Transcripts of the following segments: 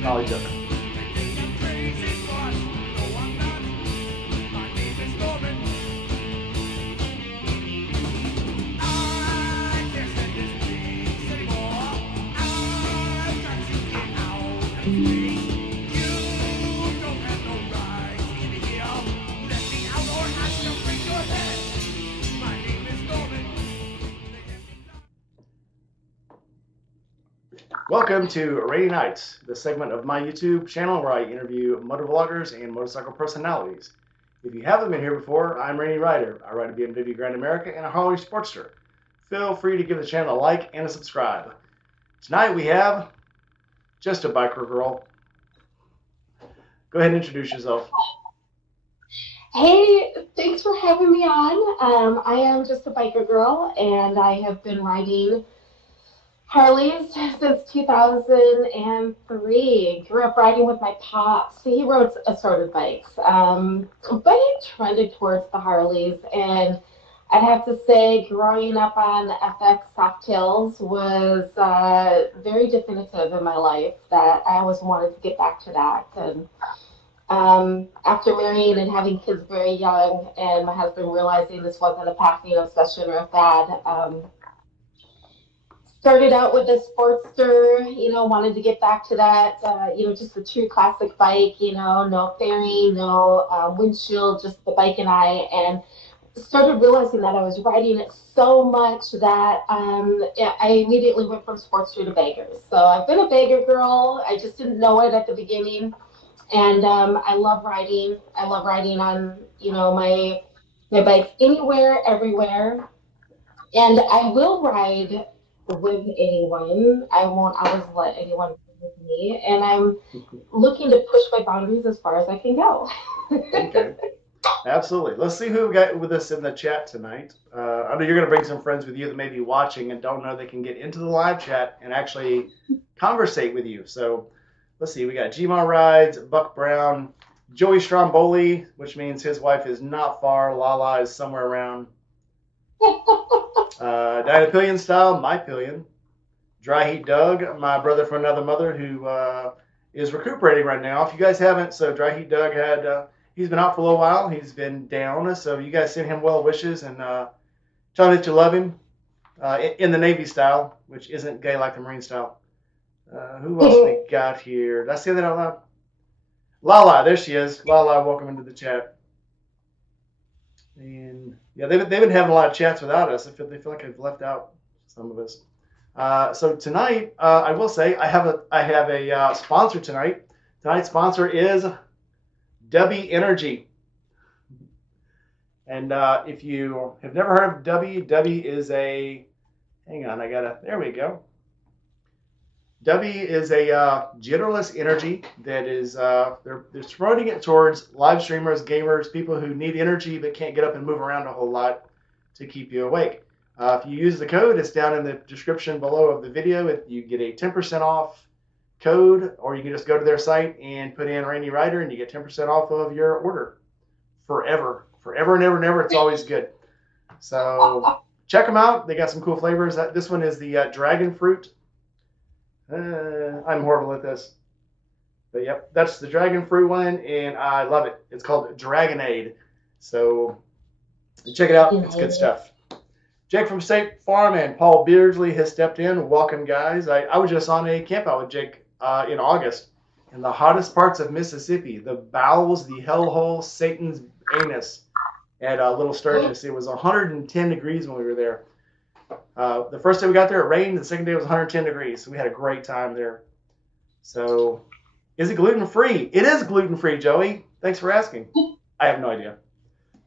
personality joke. Welcome to Rainy Nights, the segment of my YouTube channel where I interview motor vloggers and motorcycle personalities. If you haven't been here before, I'm Rainy Rider. I ride a BMW Grand America and a Harley Sportster. Feel free to give the channel a like and a subscribe. Tonight we have Just a Biker Girl. Go ahead and introduce yourself. Hey, thanks for having me on. I am just a biker girl, and I have been riding Harleys since 2003. Grew up riding with my pops. He rode assorted bikes, but I trended towards the Harleys, and I'd have to say growing up on FX Softails was very definitive in my life that I always wanted to get back to that. And after marrying and having kids very young, and my husband realizing this wasn't a passing obsession or a fad, started out with a Sportster, wanted to get back to that, just a true classic bike, no fairing, no windshield, just the bike and and started realizing that I was riding it so much that I immediately went from Sportster to baggers. So I've been a bagger girl. I just didn't know it at the beginning. And I love riding. I love riding on, my bikes anywhere, everywhere. And I will ride with anyone. I won't always let anyone ride with me. And I'm looking to push my boundaries as far as I can go. Okay. Absolutely. Let's see who we got with us in the chat tonight. I know you're going to bring some friends with you that may be watching and don't know they can get into the live chat and actually conversate with you. So let's see. We got Gmar Rides, Buck Brown, Joey Stromboli, which means his wife is not far. Lala is somewhere around. Diana Pillion Style, my Pillion. Dry Heat Doug, my brother from another mother who is recuperating right now. If you guys haven't, so Dry Heat Doug had... he's been out for a little while. He's been down. So you guys send him well wishes and tell him that you love him in the Navy style, which isn't gay like the Marine style. Who else we got here? Did I say that out loud? Lala, there she is. Lala, welcome into the chat. And yeah, they've been having a lot of chats without us. They feel like I've left out some of us. So tonight, I will say I have a sponsor tonight. Tonight's sponsor is Dubby Energy. And if you have never heard of Dubby, Dubby is a, hang on, there we go. Dubby is a jitterless energy that is, they're promoting it towards live streamers, gamers, people who need energy but can't get up and move around a whole lot to keep you awake. If you use the code, it's down in the description below of the video. You get a 10% off code, or you can just go to their site and put in Rainy Rider and you get 10% off of your order forever and ever and ever. It's always good. So check them out. They got some cool flavors. This one is the dragon fruit. I'm horrible at this, but yep, that's the dragon fruit one, and I love it. It's called Dragonade. So check it out. It's good stuff. Jake from State Farm and Paul Beardsley has stepped in. Welcome, guys. I was just on a camp out with Jake in August in the hottest parts of Mississippi, the bowels, the hellhole, Satan's anus at Little Sturgis. It was 110 degrees when we were there. The first day we got there, it rained. The second day it was 110 degrees. So we had a great time there. So is it gluten-free? It is gluten-free, Joey. Thanks for asking. I have no idea.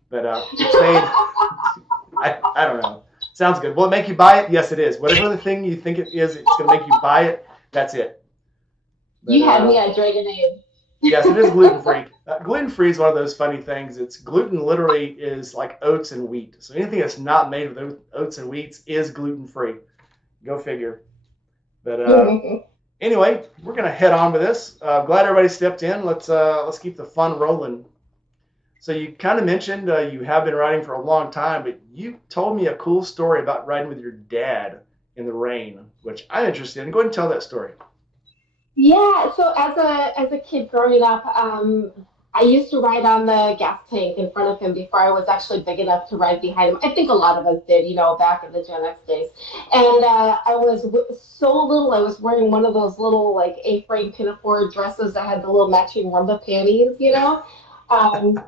But it's made, I don't know. Sounds good. Will it make you buy it? Yes, it is. Whatever the thing you think it is, it's going to make you buy it. That's it. But, you had me at Dragonade. Yes, it is gluten-free. Gluten-free is one of those funny things. Gluten literally is like oats and wheat. So anything that's not made with oats and wheats is gluten-free. Go figure. But anyway, we're going to head on with this. Glad everybody stepped in. Let's keep the fun rolling. So you kind of mentioned you have been riding for a long time, but you told me a cool story about riding with your dad in the rain, which I'm interested in. Go ahead and tell that story. Yeah, so as a kid growing up, I used to ride on the gas tank in front of him before I was actually big enough to ride behind him. I think a lot of us did, back in the Gen X days. And I was so little, I was wearing one of those little like A-frame pinafore dresses that had the little matching rumba panties. Um,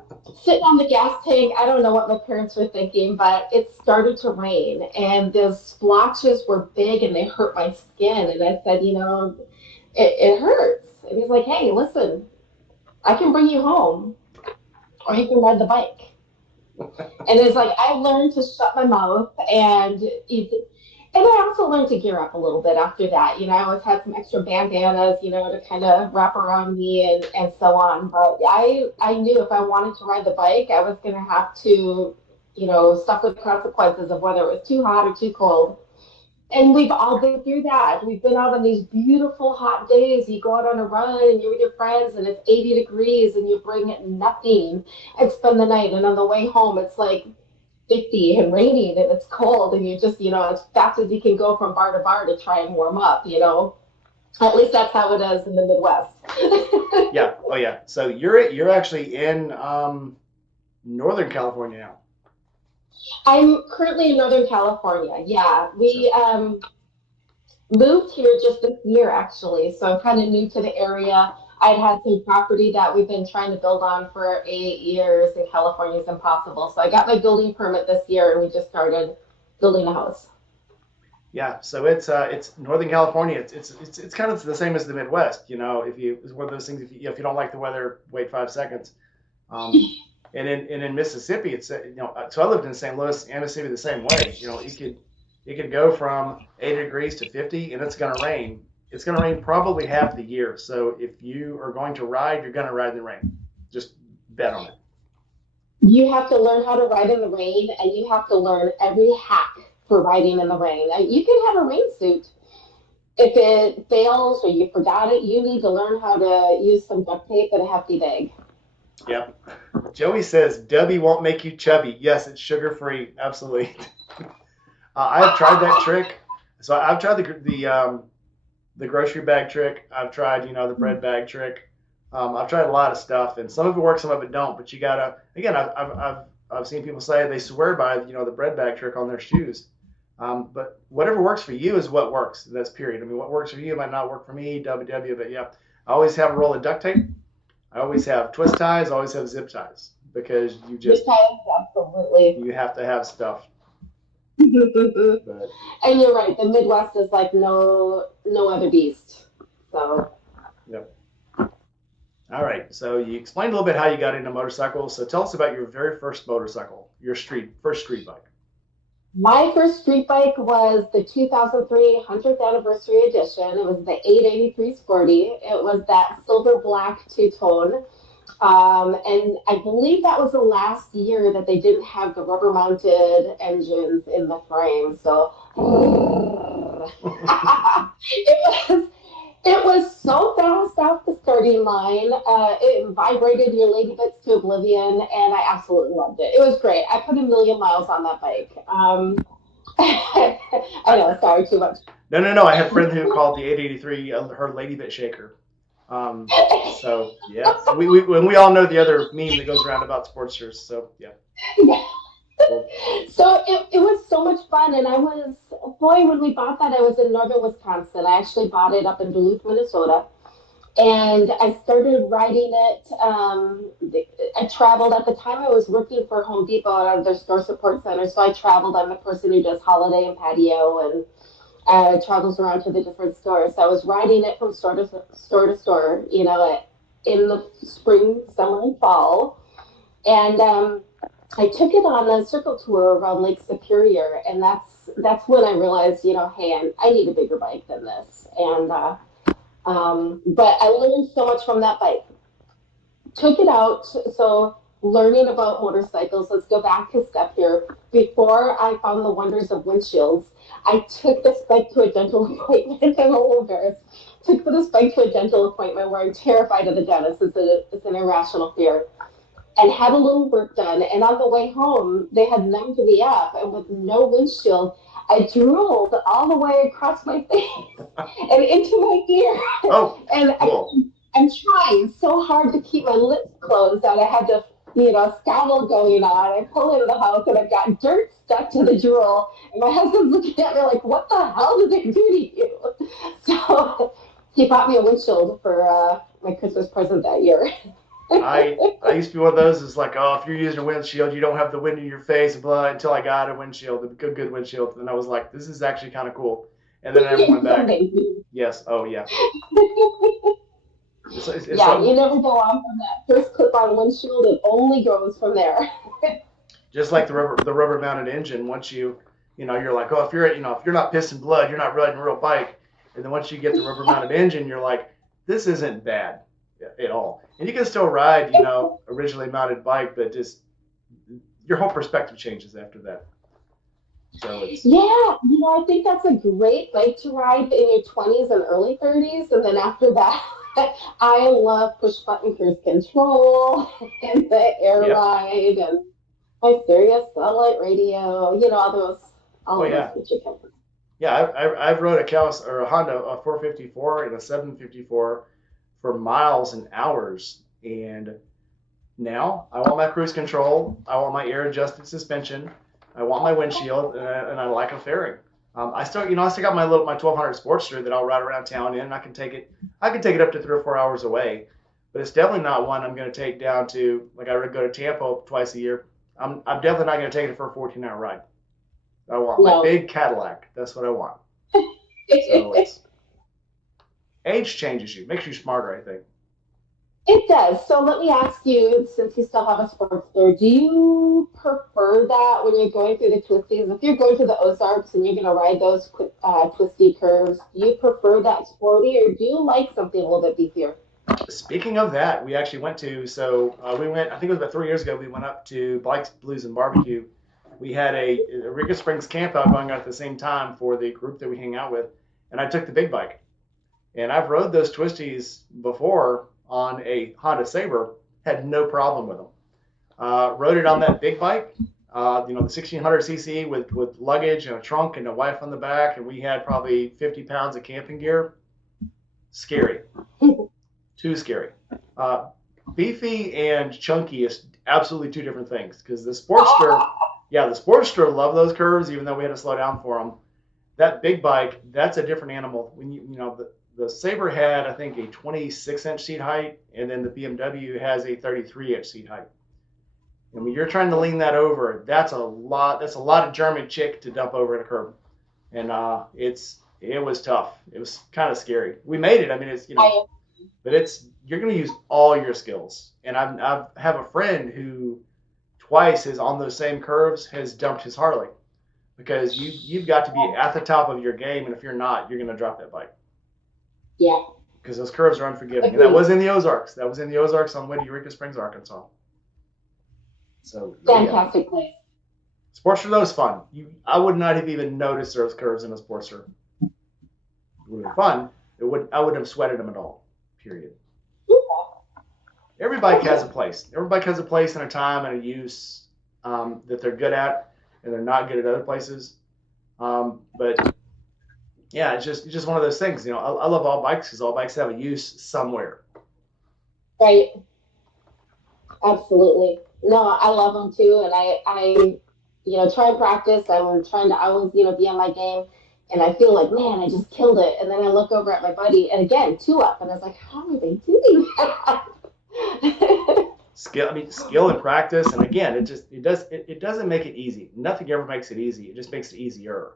Sitting on the gas tank, I don't know what my parents were thinking, but it started to rain, and the splotches were big and they hurt my skin. And I said, it hurts. And he's like, hey, listen, I can bring you home or you can ride the bike. And it's like, I learned to shut my mouth and I also learned to gear up a little bit after that. I always had some extra bandanas, to kind of wrap around me and so on. But I knew if I wanted to ride the bike, I was going to have to, suffer the consequences of whether it was too hot or too cold. And we've all been through that. We've been out on these beautiful hot days. You go out on a run and you're with your friends and it's 80 degrees and you bring nothing and spend the night. And on the way home, it's like 50 and raining and it's cold. And you just, as fast as you can go from bar to bar to try and warm up. At least that's how it is in the Midwest. Yeah. Oh yeah. So you're actually in Northern California now. I'm currently in Northern California. Yeah, So we moved here just this year, actually. So I'm kind of new to the area. I'd had some property that we've been trying to build on for 8 years, and California is impossible. So I got my building permit this year, and we just started building a house. yeah. So it's Northern California. It's kind of the same as the Midwest. If you it's one of those things. If you don't like the weather, wait 5 seconds. Um, and in Mississippi, it's So I lived in St. Louis and Mississippi the same way. It could go from 80 degrees to 50, and it's gonna rain. It's gonna rain probably half the year. So if you are going to ride, you're gonna ride in the rain. Just bet on it. You have to learn how to ride in the rain, and you have to learn every hack for riding in the rain. You can have a rain suit. If it fails or you forgot it, you need to learn how to use some duct tape and a hefty bag. Yep. Joey says Debbie won't make you chubby. Yes, it's sugar free. Absolutely. I've tried that trick. So I've tried the grocery bag trick. I've tried the bread bag trick. I've tried a lot of stuff, and some of it works, some of it don't. But you gotta again. I've seen people say they swear by the bread bag trick on their shoes. But whatever works for you is what works. That's period. I mean, what works for you might not work for me. WW. But yeah, I always have a roll of duct tape. I always have twist ties. I always have zip ties because This time, absolutely. you have to have stuff. And But you're right. The Midwest is like no other beast. So yep. All right. So you explained a little bit how you got into motorcycles. So tell us about your very first motorcycle, your first street bike. my first street bike was the 2003 100th anniversary edition. It was the 883 Sporty. It was that silver black two tone. And I believe that was the last year that they didn't have the rubber mounted engines in the frame. So it was it was so fast off the starting line. It vibrated your lady bits to oblivion, and I absolutely loved it. It was great. I put a million miles on that bike. I I, know, sorry, too much. no, no, no. I had a friend who called the 883 her lady bit shaker. So yeah, we all know the other meme that goes around about Sportsters. So yeah, cool. So it was so much fun, and boy, when we bought that, I was in northern Wisconsin. I actually bought it up in Duluth, Minnesota, and I started riding it. I traveled at the time. I was working for Home Depot at their store support center, so I traveled. I'm the person who does holiday and patio, and travels around to the different stores. So I was riding it from store to store to store, in the spring, summer, and fall, and I took it on a circle tour around Lake Superior, and that's when I realized, hey, I need a bigger bike than this. And but I learned so much from that bike. Took it out. So learning about motorcycles. Let's go back a step here. Before I found the wonders of windshields, I took this bike to a dental appointment. I'm a little embarrassed. Took this bike to a dental appointment where I'm terrified of the dentist. It's an irrational fear, and had a little work done. And on the way home, they had numbed me up, and with no windshield, I drooled all the way across my face and into my ear. Oh, And cool. I'm trying so hard to keep my lips closed that I had to, scowl going on. I pull into the house and I've got dirt stuck to the drool. And my husband's looking at me like, what the hell did they do to you? So he bought me a windshield for my Christmas present that year. I used to be one of those. It's like, oh, if you're using a windshield, you don't have the wind in your face, blah. Until I got a windshield, a good windshield, and I was like, this is actually kind of cool. And then I went back. Yes. Oh yeah. It's Yeah, you never go on from that first clip-on windshield. It only goes from there. just like the rubber mounted engine. Once you're like, oh, if you're not pissing blood, you're not riding a real bike. And then once you get the rubber mounted engine, you're like, this isn't bad at all. And you can still ride, originally mounted bike, but just your whole perspective changes after that. So Yeah, I think that's a great bike to ride in your 20s and early 30s. And then after that, I love push button cruise control and the air yep. ride and my Sirius satellite radio, all Oh of yeah. those chickens. Yeah, I've rode a Honda, a 454 and a 754 for miles and hours, and now I want my cruise control, I want my air adjusted suspension, I want my windshield, and I like a fairing. I still got my 1200 Sportster that I'll ride around town in. I can take it up to 3 or 4 hours away, but it's definitely not one I'm going to take down to, like, I go to Tampa twice a year. I'm definitely not going to take it for a 14-hour ride. I want my big Cadillac. That's what I want. So age changes you, makes you smarter, I think. It does. So let me ask you, since you still have a Sportster, do you prefer that when you're going through the twisties? If you're going to the Ozarks and you're going to ride those twisty curves, do you prefer that sporty, or do you like something a little bit beefier? Speaking of that, we actually went to, I think it was about 3 years ago, we went up to Bikes, Blues, and Barbecue. We had a Riga Springs camp out going on at the same time for the group that we hang out with, and I took the big bike. And I've rode those twisties before on a Honda Sabre, had no problem with them. Rode it on that big bike, the 1600cc with luggage and a trunk and a wife on the back, and we had probably 50 pounds of camping gear. Scary. Too scary. Beefy and chunky is absolutely two different things, because the Sportster loved those curves, even though we had to slow down for them. That big bike, that's a different animal. When the Sabre had, I think, a 26-inch seat height, and then the BMW has a 33-inch seat height. And when you're trying to lean that over, that's a lot of German chick to dump over at a curb. And it was tough. It was kind of scary. We made it. I mean, but you're going to use all your skills. And I have a friend who twice is on those same curves has dumped his Harley, because you've got to be at the top of your game, and if you're not, you're going to drop that bike. Yeah. Because those curves are unforgiving. And that was in the Ozarks. That was in the Ozarks on the way to Eureka Springs, Arkansas. So fantastic place. Sportster, though, is fun. I would not have even noticed those curves in a Sportster. It would have been fun. I wouldn't have sweated them at all. Period. Every bike has a place. Every bike has a place and a time and a use that they're good at, and they're not good at other places. But yeah, it's just one of those things. I love all bikes because all bikes have a use somewhere. Right. Absolutely. No, I love them too, and I try and practice. I'm trying to always, be on my game, and I feel like, man, I just killed it. And then I look over at my buddy, and again, 2 up, and I was like, how are they doing that? Skill and practice, and again, it doesn't make it easy. Nothing ever makes it easy. It just makes it easier.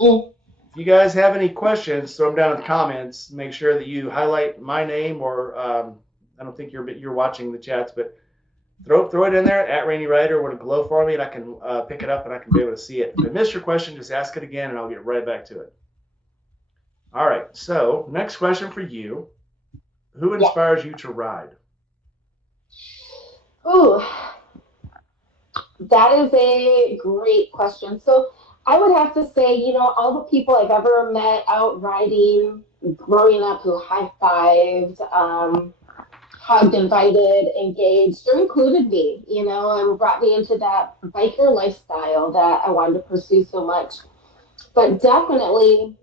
Mm. If you guys have any questions, throw them down in the comments. Make sure that you highlight my name, or I don't think you're watching the chats, but throw it in there at Rainy Rider with a glow for me, and I can pick it up and I can be able to see it. If I missed your question, just ask it again, and I'll get right back to it. All right. So next question for you: who inspires you to ride? Ooh, that is a great question. So I would have to say, all the people I've ever met out riding growing up who high-fived, hugged, invited, engaged, or included me, and brought me into that biker lifestyle that I wanted to pursue so much. But definitely,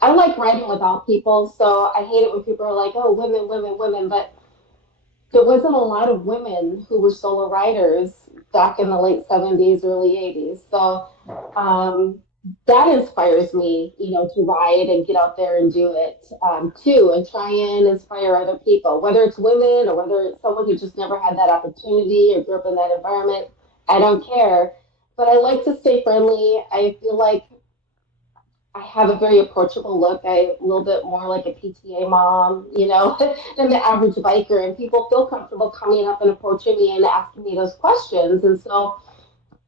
I like riding with all people. So I hate it when people are like, oh, women, women, women. But there wasn't a lot of women who were solo riders back in the late 70s, early 80s. So um, that inspires me, to ride and get out there and do it too, and try and inspire other people, whether it's women or whether it's someone who just never had that opportunity or grew up in that environment. I don't care. But I like to stay friendly. I feel like I have a very approachable look. I a little bit more like a PTA mom, than the average biker. And people feel comfortable coming up and approaching me and asking me those questions. And so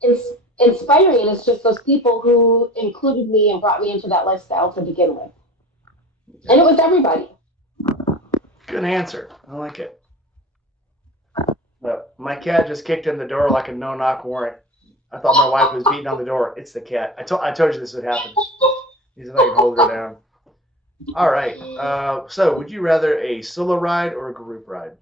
it's inspiring. It's just those people who included me and brought me into that lifestyle to begin with. And it was everybody. Good answer. I like it. But my cat just kicked in the door like a no-knock warrant. I thought my wife was beating on the door. It's the cat. I told you this would happen. He said I can hold her down. All right. So, would you rather a solo ride or a group ride?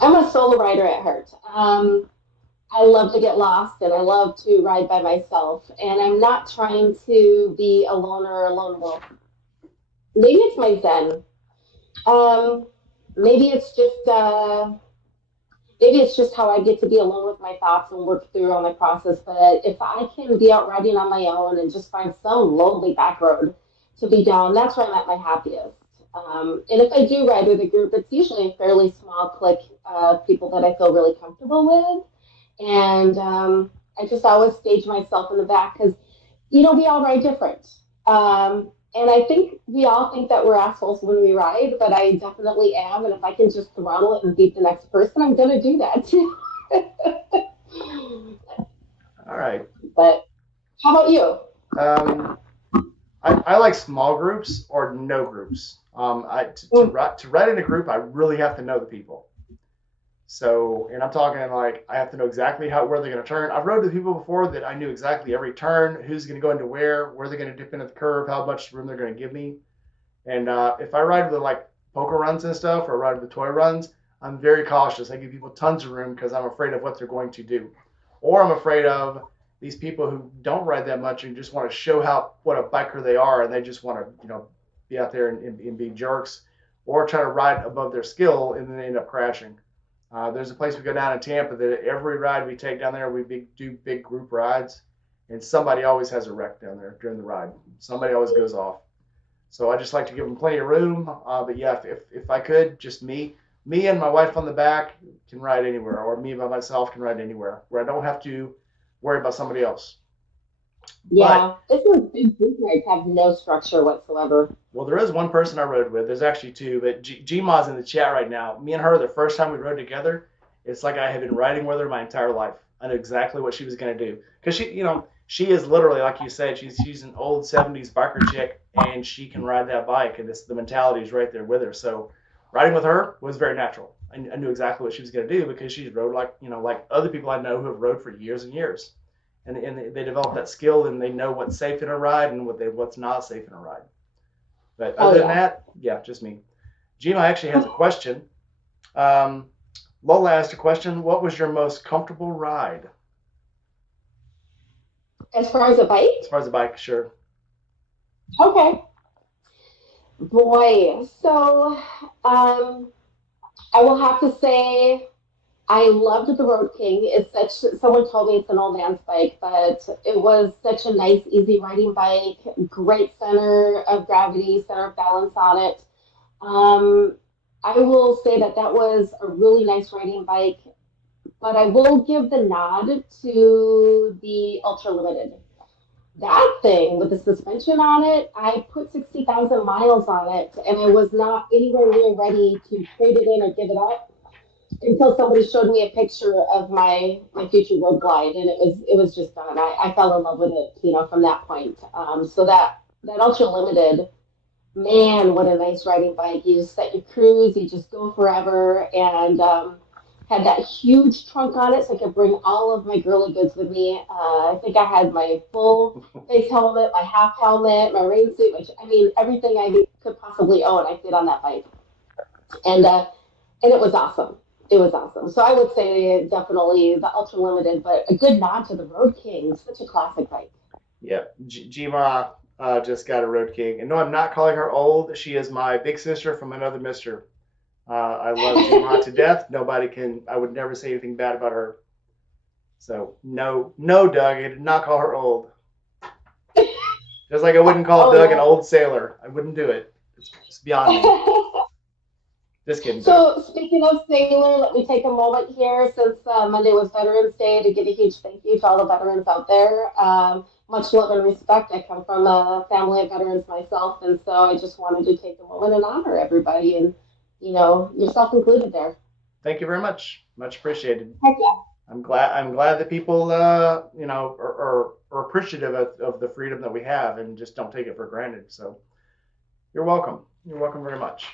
I'm a solo rider at heart. I love to get lost and I love to ride by myself. And I'm not trying to be a loner or a lone wolf. Maybe it's my zen. Um, maybe it's just how I get to be alone with my thoughts and work through all my process. But if I can be out riding on my own and just find some lonely back road to be down, that's where I'm at my happiest. And if I do ride with a group, it's usually a fairly small clique of people that I feel really comfortable with. And I just always stage myself in the back because, we all ride different. And I think we all think that we're assholes when we ride, but I definitely am. And if I can just throttle it and beat the next person, I'm going to do that too. All right. But how about you? I like small groups or no groups. To ride in a group, I really have to know the people. So, and I'm talking like I have to know exactly where they're going to turn. I've rode with people before that I knew exactly every turn, who's going to go into where they're going to dip into the curve, how much room they're going to give me. And if I ride with like poker runs and stuff or ride with toy runs, I'm very cautious. I give people tons of room because I'm afraid of what they're going to do. Or I'm afraid of these people who don't ride that much and just want to show what a biker they are, and they just want to, be out there and be jerks, or try to ride above their skill and then they end up crashing. There's a place we go down in Tampa that every ride we take down there, we do big group rides, and somebody always has a wreck down there during the ride. Somebody always goes off. So I just like to give them plenty of room. But yeah, if I could, just me and my wife on the back can ride anywhere, or me by myself can ride anywhere, where I don't have to worry about somebody else. Yeah, this is big group rides have no structure whatsoever. Well, there is one person I rode with. There's actually two, but Gma's in the chat right now. Me and her, the first time we rode together, it's like I had been riding with her my entire life. I knew exactly what she was going to do. Because she is literally, like you said, she's an old 70s biker chick, and she can ride that bike, and the mentality is right there with her. So riding with her was very natural. I knew exactly what she was going to do because she rode like other people I know who have rode for years and years. And they develop that skill, and they know what's safe in a ride and what's not safe in a ride. But other than that, yeah, just me. Gina actually has a question. Lola asked a question. What was your most comfortable ride? As far as a bike? As far as a bike, sure. Okay. Boy, so I will have to say I loved the Road King. Someone told me it's an old man's bike, but it was such a nice, easy riding bike, great center of gravity, center of balance on it. I will say that was a really nice riding bike, but I will give the nod to the Ultra Limited. That thing with the suspension on it, I put 60,000 miles on it, and I was not anywhere near ready to trade it in or give it up until somebody showed me a picture of my future road glide, and it was just done. I fell in love with it, from that point. So that Ultra Limited, man, what a nice riding bike. You just set your cruise, you just go forever, and had that huge trunk on it so I could bring all of my girly goods with me. I think I had my full face helmet, my half helmet, my rain suit, everything I could possibly own, I fit on that bike. And it was awesome. it was awesome. So I would say definitely the Ultra Limited, but a good nod to the Road King. Such a classic bike. Yeah, Gma just got a Road King, and no, I'm not calling her old. She is my big sister from another mister. I love Gma to death. Nobody can. I would never say anything bad about her. So no, no, Doug. I did not call her old. Just like I wouldn't call Doug an Oh old sailor. I wouldn't do it. It's beyond me. yeah. Just kidding, Doug. So, speaking of Sailor, let me take a moment here since Monday was Veterans Day to give a huge thank you to all the veterans out there. Much love and respect. I come from a family of veterans myself, and so I just wanted to take a moment and honor everybody, and yourself included there. Thank you very much. Much appreciated. Heck yeah. I'm glad that people, are appreciative of the freedom that we have and just don't take it for granted. So you're welcome. You're welcome very much.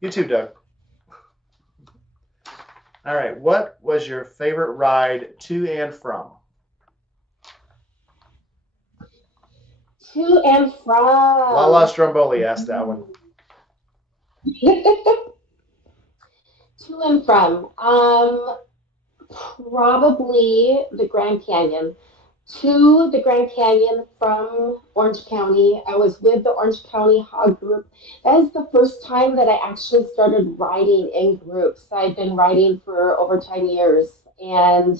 You too, Doug. All right. What was your favorite ride to and from? To and Lala from. Stromboli asked that one. To and from. Probably the Grand Canyon. To the Grand Canyon from Orange County. I was with the Orange County Hog Group. That is the first time that I actually started riding in groups. I've been riding for over 10 years. And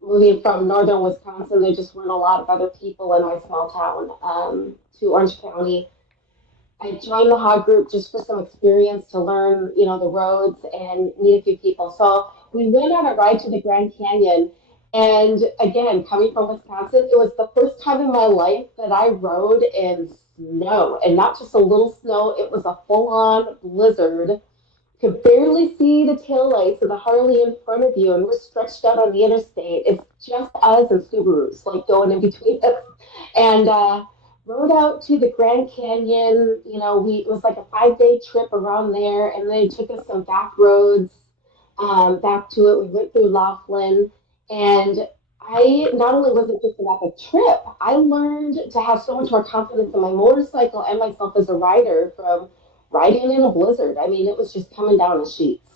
moving from northern Wisconsin, there just weren't a lot of other people in my small town to Orange County. I joined the hog group just for some experience to learn, the roads and meet a few people. So we went on a ride to the Grand Canyon. And again, coming from Wisconsin, it was the first time in my life that I rode in snow and not just a little snow, it was a full on blizzard. Could barely see the taillights of the Harley in front of you, and we're stretched out on the interstate. It's just us and Subarus, like going in between us. And rode out to the Grand Canyon. We it was like a 5 day trip around there, and they took us some back roads back to it. We went through Laughlin, and I not only was it just about the trip, I learned to have so much more confidence in my motorcycle and myself as a rider from riding in a blizzard. I mean, it was just coming down the sheets.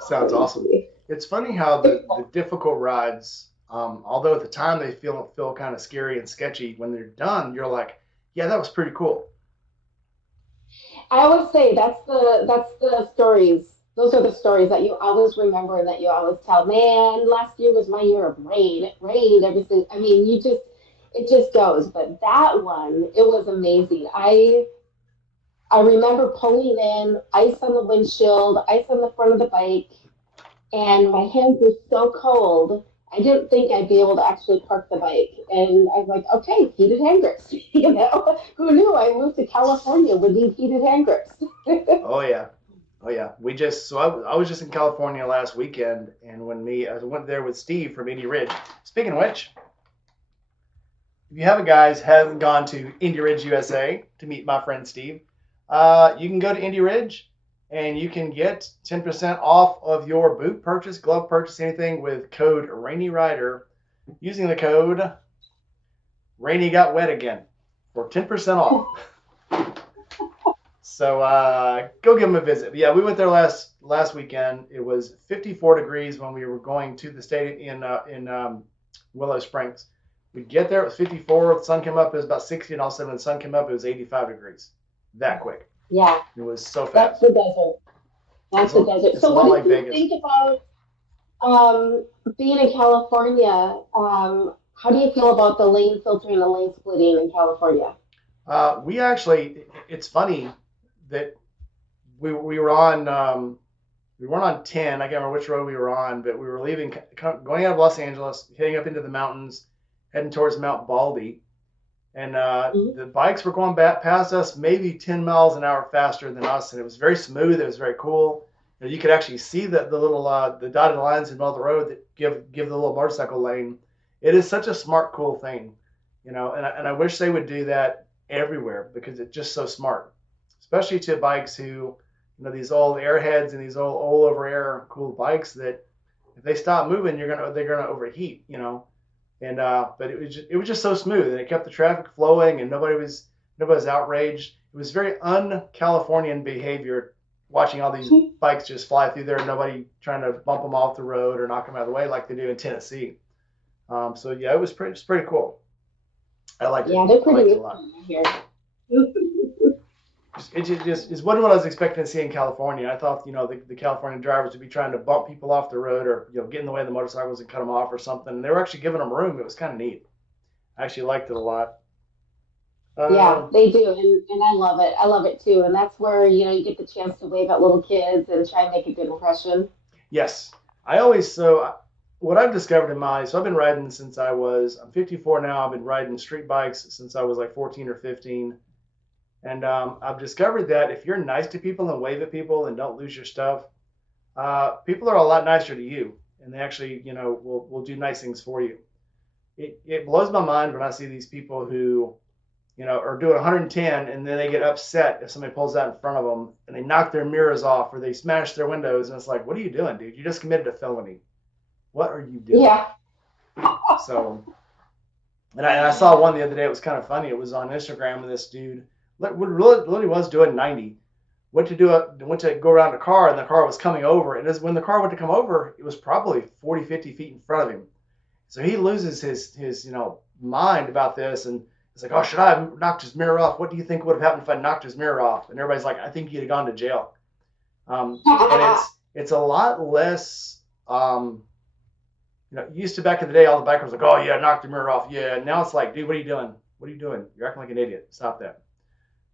Sounds awesome. Crazy. It's funny how the difficult rides, although at the time they feel kind of scary and sketchy, when they're done, you're like, yeah, that was pretty cool. I always say that's the stories. Those are the stories that you always remember and that you always tell. Man, last year was my year of rain. It rained everything. I mean, it just goes. But that one, it was amazing. I remember pulling in, ice on the windshield, ice on the front of the bike, and my hands were so cold. I didn't think I'd be able to actually park the bike. And I was like, okay, heated hand grips. Who knew I moved to California would need heated hand grips? Oh yeah, oh yeah. I was just in California last weekend, and I went there with Steve from Indy Ridge. Speaking of which, if you haven't gone to Indy Ridge, USA to meet my friend Steve, you can go to Indy Ridge and you can get 10% off of your boot purchase, glove purchase, anything with code Rainy Rider using the code Rainy Got Wet Again for 10% off. So go give them a visit. But yeah, we went there last weekend. It was 54 degrees when we were going to the stadium in Willow Springs. We get there, it was 54. The sun came up, it was about 60, and all of a sudden when the sun came up, it was 85 degrees. That quick. Yeah, It was so that's fast. the desert. That's the desert. It's a So, lot what like did you Vegas. think about being in California? How do you feel about the lane filtering and lane splitting in California? We actually, it's funny that we were on we weren't on 10. I can't remember which road we were on, but we were going out of Los Angeles, heading up into the mountains, heading towards Mount Baldy, and Mhm. the bikes were going back past us maybe 10 miles an hour faster than us, and it was very smooth. It was very cool. You could actually see the little the dotted lines in the middle of the road that give the little motorcycle lane. It is such a smart, cool thing, and I wish they would do that everywhere because it's just so smart, especially to bikes who, these old airheads and these old all over air cool bikes that if they stop moving, they're gonna overheat. And but it was just so smooth, and it kept the traffic flowing, and nobody was outraged. It was very un-Californian behavior watching all these bikes just fly through there, and nobody trying to bump them off the road or knock them out of the way like they do in Tennessee. So yeah, it's pretty cool. I liked it. Yeah, they're I liked pretty it a lot. here. It just wasn't what I was expecting to see in California. I thought, the California drivers would be trying to bump people off the road or, get in the way of the motorcycles and cut them off or something. And they were actually giving them room. It was kind of neat. I actually liked it a lot. Yeah, Uh, they do, and I love it. I love it too, and that's where you get the chance to wave at little kids and try and make a good impression. yes, I always, what I've discovered so I've been riding since I'm 54 now. I've been riding street bikes since I was like 14 or 15. And I've discovered that if you're nice to people and wave at people and don't lose your stuff, people are a lot nicer to you, and they actually, will do nice things for you. It blows my mind when I see these people who, are doing 110 and then they get upset if somebody pulls out in front of them and they knock their mirrors off or they smash their windows, and it's like, what are you doing, dude? You just committed a felony. What are you doing? Yeah. So, and I saw one the other day. It was kind of funny. It was on Instagram, and this dude really was doing 90. Went to go around a car, and the car was coming over. And when the car went to come over, it was probably 40, 50 feet in front of him. So he loses his mind about this, and it's like, oh, should I have knocked his mirror off? What do you think would have happened if I knocked his mirror off? And everybody's like, I think you'd have gone to jail. And it's a lot less. Used to back in the day, all the bikers were like, oh yeah, knocked the mirror off, yeah. Now it's like, dude, what are you doing? What are you doing? You're acting like an idiot. Stop that.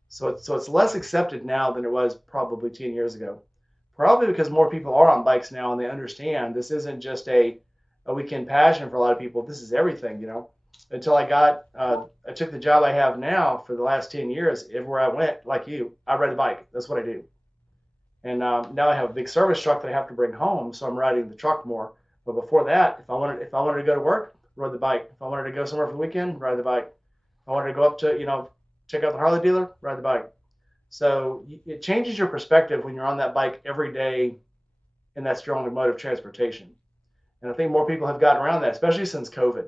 So it's less accepted now than it was probably 10 years ago. Probably because more people are on bikes now and they understand this isn't just a weekend passion for a lot of people. This is everything. Until I took the job I have now for the last 10 years. Everywhere I went, like you, I ride a bike. That's what I do. And now I have a big service truck that I have to bring home, so I'm riding the truck more. But before that, if I wanted to go to work, ride the bike. If I wanted to go somewhere for the weekend, ride the bike. If I wanted to go up to, check out the Harley dealer, ride the bike. So it changes your perspective when you're on that bike every day, and that's your only mode of transportation. And I think more people have gotten around that, especially since COVID.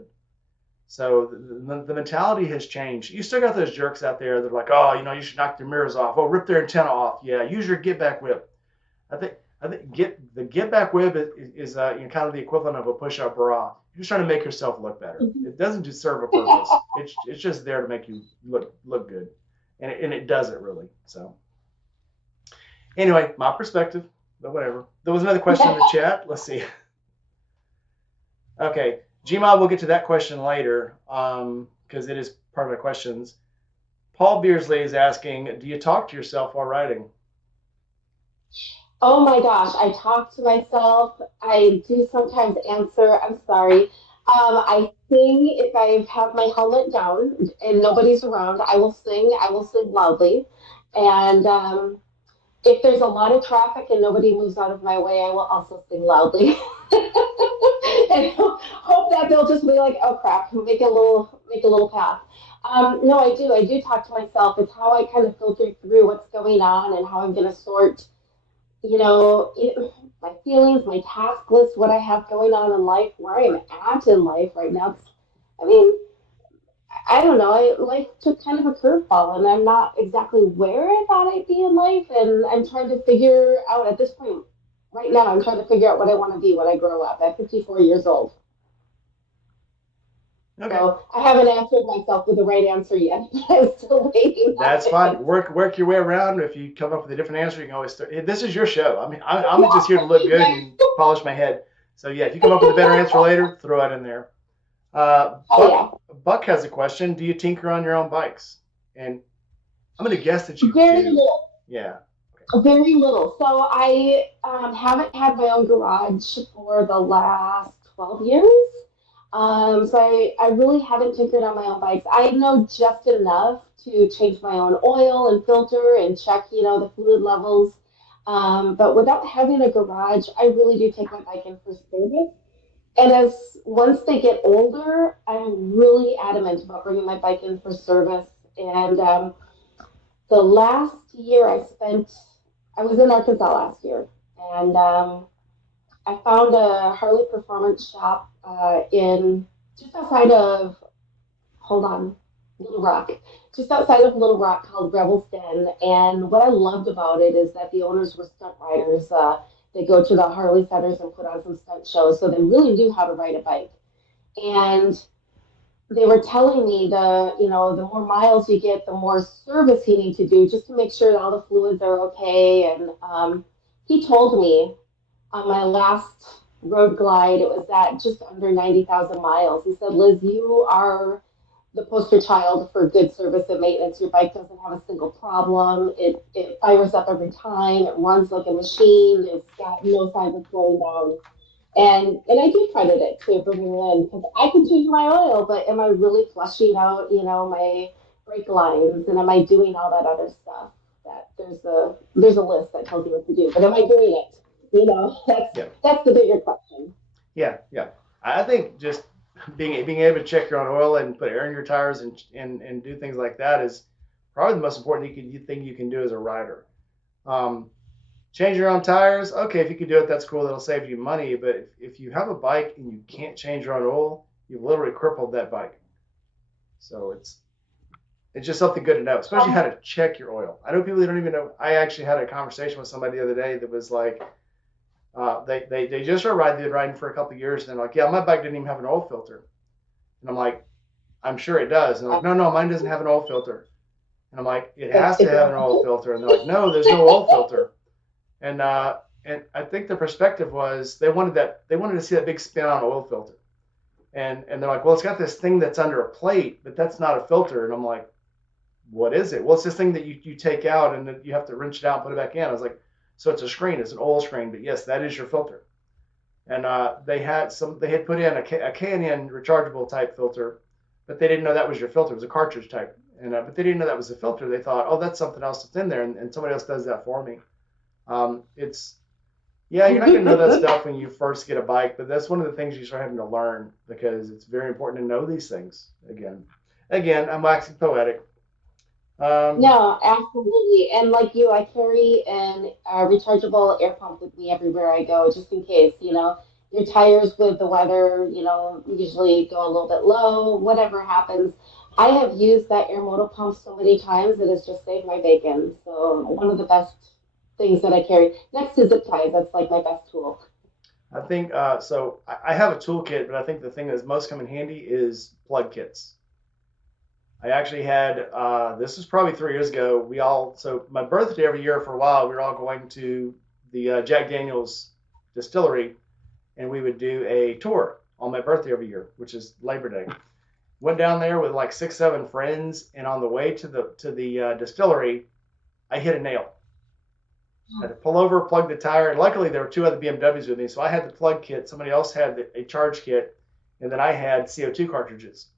So the mentality has changed. You still got those jerks out there that are like, oh, you should knock their mirrors off. Oh, rip their antenna off. Yeah, use your get back whip. I think the get back whip is kind of the equivalent of a push up bra. You're just trying to make yourself look better. It doesn't just serve a purpose. It's just there to make you look good, and it does it really. So anyway, my perspective, but whatever. There was another question in the chat. Let's see. Okay, Gma, we'll get to that question later because it is part of my questions. Paul Beersley is asking, do you talk to yourself while riding? Oh my gosh, I talk to myself. I do sometimes answer. I'm sorry. I sing if I have my helmet down and nobody's around. I will sing. I will sing loudly. And if there's a lot of traffic and nobody moves out of my way, I will also sing loudly. And hope that they'll just be like, "Oh crap, make a little path." No, I do. I do talk to myself. It's how I kind of filter through what's going on and how I'm going to sort my feelings, my task list, what I have going on in life, where I am at in life right now. I mean, I don't know. Life took kind of a curveball, and I'm not exactly where I thought I'd be in life, and I'm trying to figure out at this point. Right now, I'm trying to figure out what I want to be when I grow up at 54 years old. Okay. So I haven't answered myself with the right answer yet. I'm still waiting. That's fine. Work your way around. If you come up with a different answer, you can always this is your show. I mean, I'm just here to look good and polish my head. So yeah, if you come up with a better answer later, throw it in there. Buck has a question. Do you tinker on your own bikes? And I'm going to guess that you Very do. little. Yeah. Very little. So I haven't had my own garage for the last 12 years. So I really haven't tinkered on my own bikes. I know just enough to change my own oil and filter and check, the fluid levels. But without having a garage, I really do take my bike in for service. And once they get older, I'm really adamant about bringing my bike in for service. And the last year I was in Arkansas last year, and I found a Harley performance shop in just outside of, hold on, Little Rock. just outside of Little Rock called Rebel's Den. And what I loved about it is that the owners were stunt riders. They go to the Harley centers and put on some stunt shows, so they really knew how to ride a bike. And they were telling me the more miles you get, the more service you need to do just to make sure that all the fluids are okay. And he told me on my last road glide, it was at just under 90,000 miles. He said, Liz, you are the poster child for good service and maintenance. Your bike doesn't have a single problem. It fires up every time. It runs like a machine. It's got no signs of slowing down. And I do credit it to bringing it in because I can change my oil, but am I really flushing out, my brake lines, and am I doing all that other stuff? That there's a list that tells you what to do, but am I doing it? That's the bigger question. Yeah, yeah. I think just being able to check your own oil and put air in your tires and do things like that is probably the most important thing you can do as a rider. Change your own tires. Okay, if you can do it, that's cool. That'll save you money. But if you have a bike and you can't change your own oil, you've literally crippled that bike. So it's just something good to know, especially how to check your oil. I know people that don't even know. I actually had a conversation with somebody the other day that was like, they just started riding. They'd been riding for a couple of years, and they're like, yeah, my bike didn't even have an oil filter. And I'm like, I'm sure it does. And they're like, no, mine doesn't have an oil filter. And I'm like, it has to have an oil filter. And they're like, no, there's no oil filter. And I think the perspective was they wanted to see that big spin on oil filter. And they're like, well, it's got this thing that's under a plate, but that's not a filter. And I'm like, what is it? Well, it's this thing that you take out and then you have to wrench it out and put it back in. I was like, so it's a screen, it's an oil screen, but yes, that is your filter. And they had put in a K&N rechargeable type filter, but they didn't know that was your filter. It was a cartridge type. And but they didn't know that was a filter. They thought, oh, that's something else that's in there, and somebody else does that for me. You're not going to know that stuff when you first get a bike, but that's one of the things you start having to learn because it's very important to know these things. Again, I'm waxing poetic. No, absolutely. And like you, I carry an rechargeable air pump with me everywhere I go, just in case, your tires with the weather, usually go a little bit low, whatever happens. I have used that air moto pump so many times, it has just saved my bacon. So one of the best things that I carry next to zip ties. That's like my best tool. I think so. I have a toolkit, but I think the thing that's most come in handy is plug kits. I actually had this was probably 3 years ago. So my birthday every year for a while, we were all going to the Jack Daniel's distillery, and we would do a tour on my birthday every year, which is Labor Day. Went down there with like 6, 7 friends, and on the way to the distillery, I hit a nail. I had to pull over, plug the tire, and luckily there were 2 other BMWs with me, so I had the plug kit. Somebody else had a charge kit, and then I had CO2 cartridges.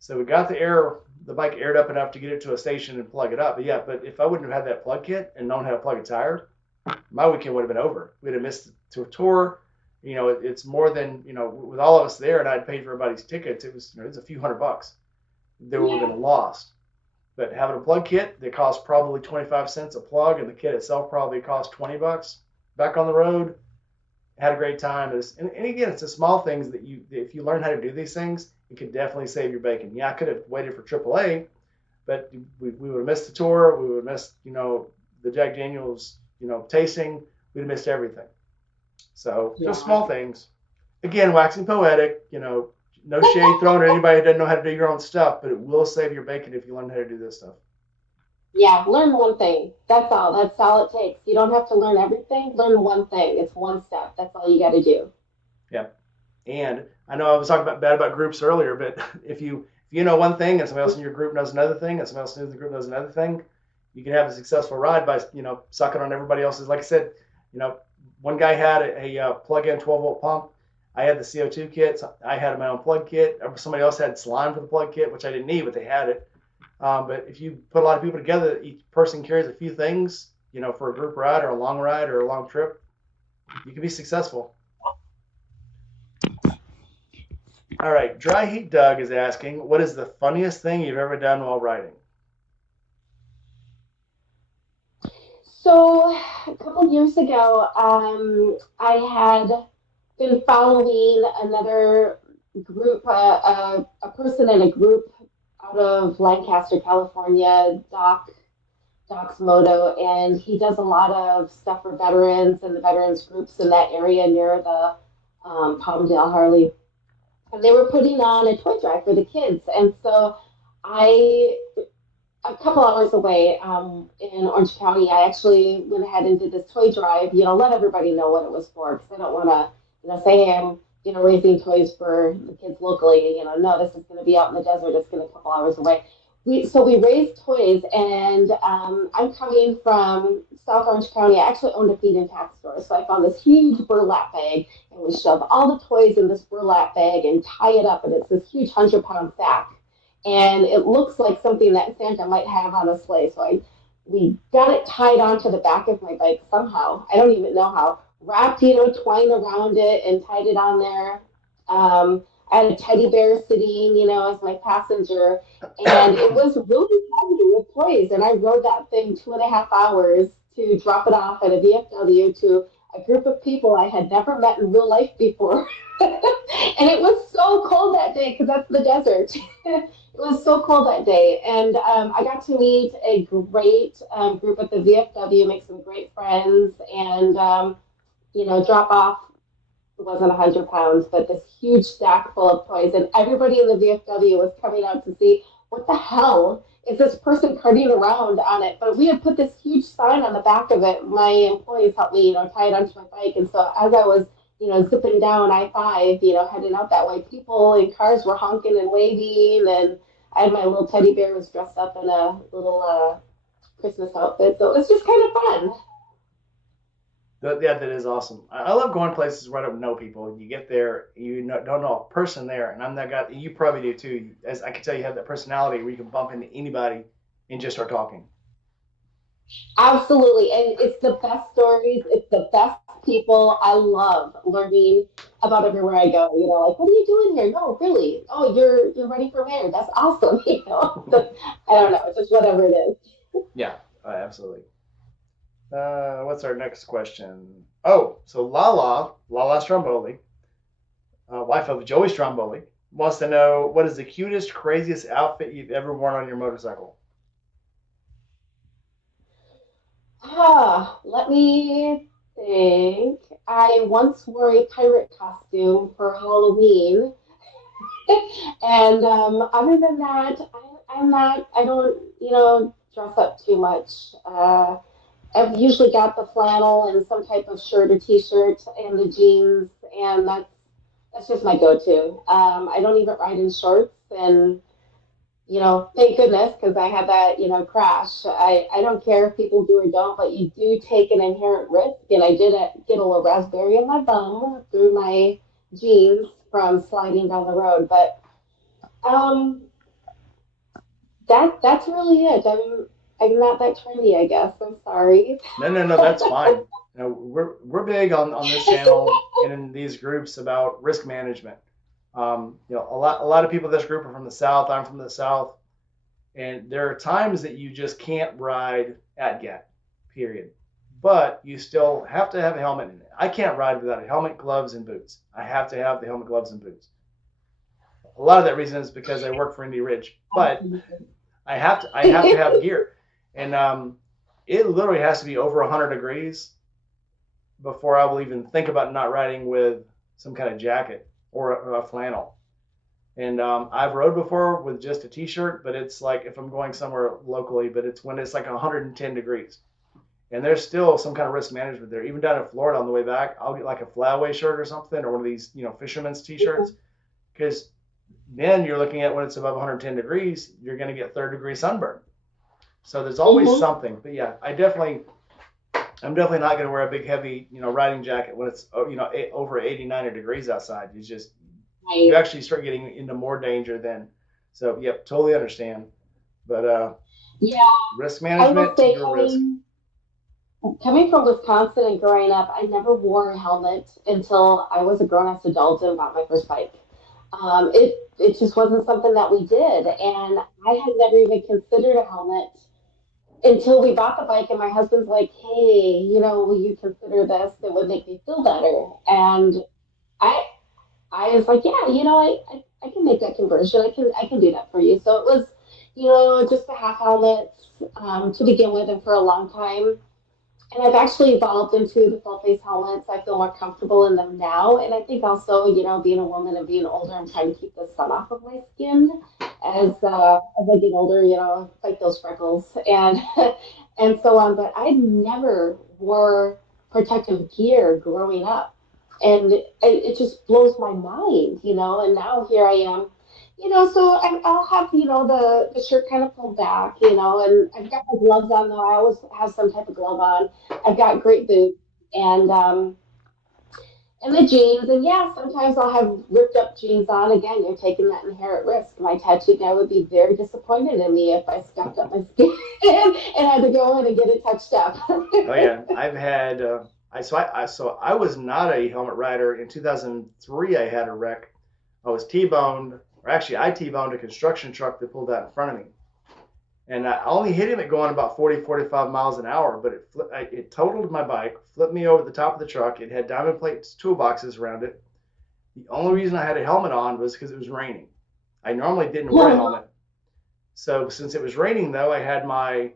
So we got the bike aired up enough to get it to a station and plug it up. But if I wouldn't have had that plug kit and known how to plug a tire, my weekend would have been over. We'd have missed to a tour. It's more than, with all of us there, and I'd paid for everybody's tickets. It was, it's a few $100 that would have been lost. But having a plug kit that cost probably 25 cents a plug, and the kit itself probably cost $20. Back on the road, had a great time. And again, it's the small things that if you learn how to do these things, it could definitely save your bacon. Yeah, I could have waited for AAA, but we would have missed the tour. We would have missed, the Jack Daniel's, tasting. We'd have missed everything. So just small things. Again, waxing poetic, no shade thrown at anybody who doesn't know how to do your own stuff, but it will save your bacon if you learn how to do this stuff. Yeah, learn one thing. That's all. That's all it takes. You don't have to learn everything. Learn one thing. It's one step. That's all you got to do. Yeah. And I know I was talking bad about groups earlier, but if you know one thing and somebody else in your group knows another thing and somebody else in the group knows another thing, you can have a successful ride by, sucking on everybody else's. Like I said, one guy had a plug-in 12-volt pump. I had the CO2 kit. I had my own plug kit. Somebody else had slime for the plug kit, which I didn't need, but they had it. But if you put a lot of people together, each person carries a few things, for a group ride or a long ride or a long trip, you can be successful. All right. Dry Heat Doug is asking, what is the funniest thing you've ever done while riding? So a couple of years ago, I had been following another group, a person in a group out of Lancaster, California, Doc's Moto, and he does a lot of stuff for veterans and the veterans groups in that area near the Palmdale Harley. And they were putting on a toy drive for the kids, and so I a couple hours away in Orange County, I actually went ahead and did this toy drive. Let everybody know what it was for because I don't want to, say hey, I'm, raising toys for the kids locally. No, this is going to be out in the desert. It's going to be a couple hours away. We raised toys, and I'm coming from South Orange County. I actually owned a feed and tax store, so I found this huge burlap bag, and we shove all the toys in this burlap bag and tie it up, and it's this huge 100-pound sack and it looks like something that Santa might have on a sleigh. So we got it tied onto the back of my bike somehow. I don't even know how. Wrapped, twine around it and tied it on there. I had a teddy bear sitting, as my passenger, and it was really heavy with toys. And I rode that thing 2.5 hours to drop it off at a VFW to a group of people I had never met in real life before. And it was so cold that day because that's the desert. It was so cold that day, and I got to meet a great group at the VFW, make some great friends, and drop off. It wasn't 100 pounds, but this huge stack full of toys, and everybody in the VFW was coming out to see what the hell is this person carting around on it. But we had put this huge sign on the back of it. My employees helped me, tie it onto my bike, and so as I was zipping down I-5, heading out that way. People in cars were honking and waving, and I had my little teddy bear was dressed up in a little Christmas outfit, so it was just kind of fun. Yeah, that is awesome. I love going places where I don't know people. You get there, don't know a person there, and I'm that guy. You probably do too. As I can tell, you have that personality where you can bump into anybody and just start talking. Absolutely, and it's the best stories. It's the best people. I love learning about everywhere I go. Like what are you doing here? No, really. Oh, you're running for mayor. That's awesome. I don't know. It's just whatever it is. Yeah, absolutely. What's our next question? Oh, so Lala Stromboli, wife of Joey Stromboli, wants to know what is the cutest, craziest outfit you've ever worn on your motorcycle? Let me think. I once wore a pirate costume for Halloween, and other than that, I'm not. I don't, dress up too much. I've usually got the flannel and some type of shirt or t-shirt and the jeans, and that's just my go-to. I don't even ride in shorts, and thank goodness because I had that crash. I don't care if people do or don't, but you do take an inherent risk, and I did get a little raspberry in my bum through my jeans from sliding down the road, but um, that's really it. I'm not that trendy, I guess. I'm sorry. No, no, no, that's fine. We're big on this channel and in these groups about risk management. A lot of people in this group are from the South. I'm from the South, and there are times that you just can't ride at Gat, period. But you still have to have a helmet in it. I can't ride without a helmet, gloves, and boots. I have to have the helmet, gloves, and boots. A lot of that reason is because I work for Indy Ridge, but I have to have gear, and it literally has to be over 100 degrees before I will even think about not riding with some kind of jacket or a flannel. And I've rode before with just a t-shirt, but it's like if I'm going somewhere locally, but it's when it's like 110 degrees. And there's still some kind of risk management there. Even down in Florida on the way back, I'll get like a flyaway shirt or something, or one of these, fisherman's t-shirts, because then you're looking at when it's above 110 degrees, you're going to get third-degree sunburn. So there's always Mm-hmm. something. But yeah, I'm definitely not going to wear a big, heavy, riding jacket when it's, over 80, 90 degrees outside. You Right. actually start getting into more danger then. So yep, totally understand. But Yeah, risk I will management, say your risk. coming from Wisconsin and growing up, I never wore a helmet until I was a grown ass adult and bought my first bike. It just wasn't something that we did, and I had never even considered a helmet until we bought the bike. And my husband's like, "Hey, will you consider this? It would make me feel better." And I I was like, "Yeah, I can make that conversion. I can do that for you. So it was, just a half helmet to begin with, and for a long time. And I've actually evolved into the full face helmets. I feel more comfortable in them now. And I think also, being a woman and being older, I'm trying to keep the sun off of my skin as I get older, fight those freckles and and so on. But I never wore protective gear growing up. And it just blows my mind, and now here I am, so I'll have, the shirt kind of pulled back, and I've got my gloves on though. I always have some type of glove on. I've got great boots and the jeans. And yeah, sometimes I'll have ripped up jeans on. Again, you're taking that inherent risk. My tattoo guy would be very disappointed in me if I stuffed up my skin and had to go in and get it touched up. Oh yeah, I've had. I was not a helmet rider in 2003. I had a wreck. I was T-boned, or actually I T-boned a construction truck that pulled out in front of me. And I only hit him at going about 40, 45 miles an hour, but it totaled my bike, flipped me over the top of the truck. It had diamond plates toolboxes around it. The only reason I had a helmet on was because it was raining. I normally didn't wear a helmet. So since it was raining, though, I had my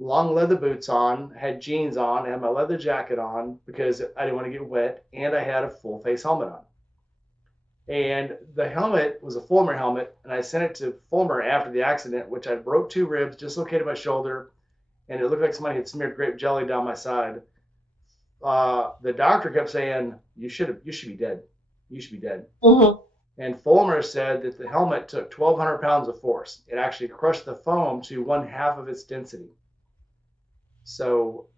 long leather boots on, had jeans on, I had my leather jacket on because I didn't want to get wet, and I had a full face helmet on. And the helmet was a Fulmer helmet, and I sent it to Fulmer after the accident, which I broke 2 ribs, dislocated my shoulder, and it looked like somebody had smeared grape jelly down my side. The doctor kept saying, you should be dead. You should be dead. Mm-hmm. And Fulmer said that the helmet took 1,200 pounds of force. It actually crushed the foam to 1/2 of its density. So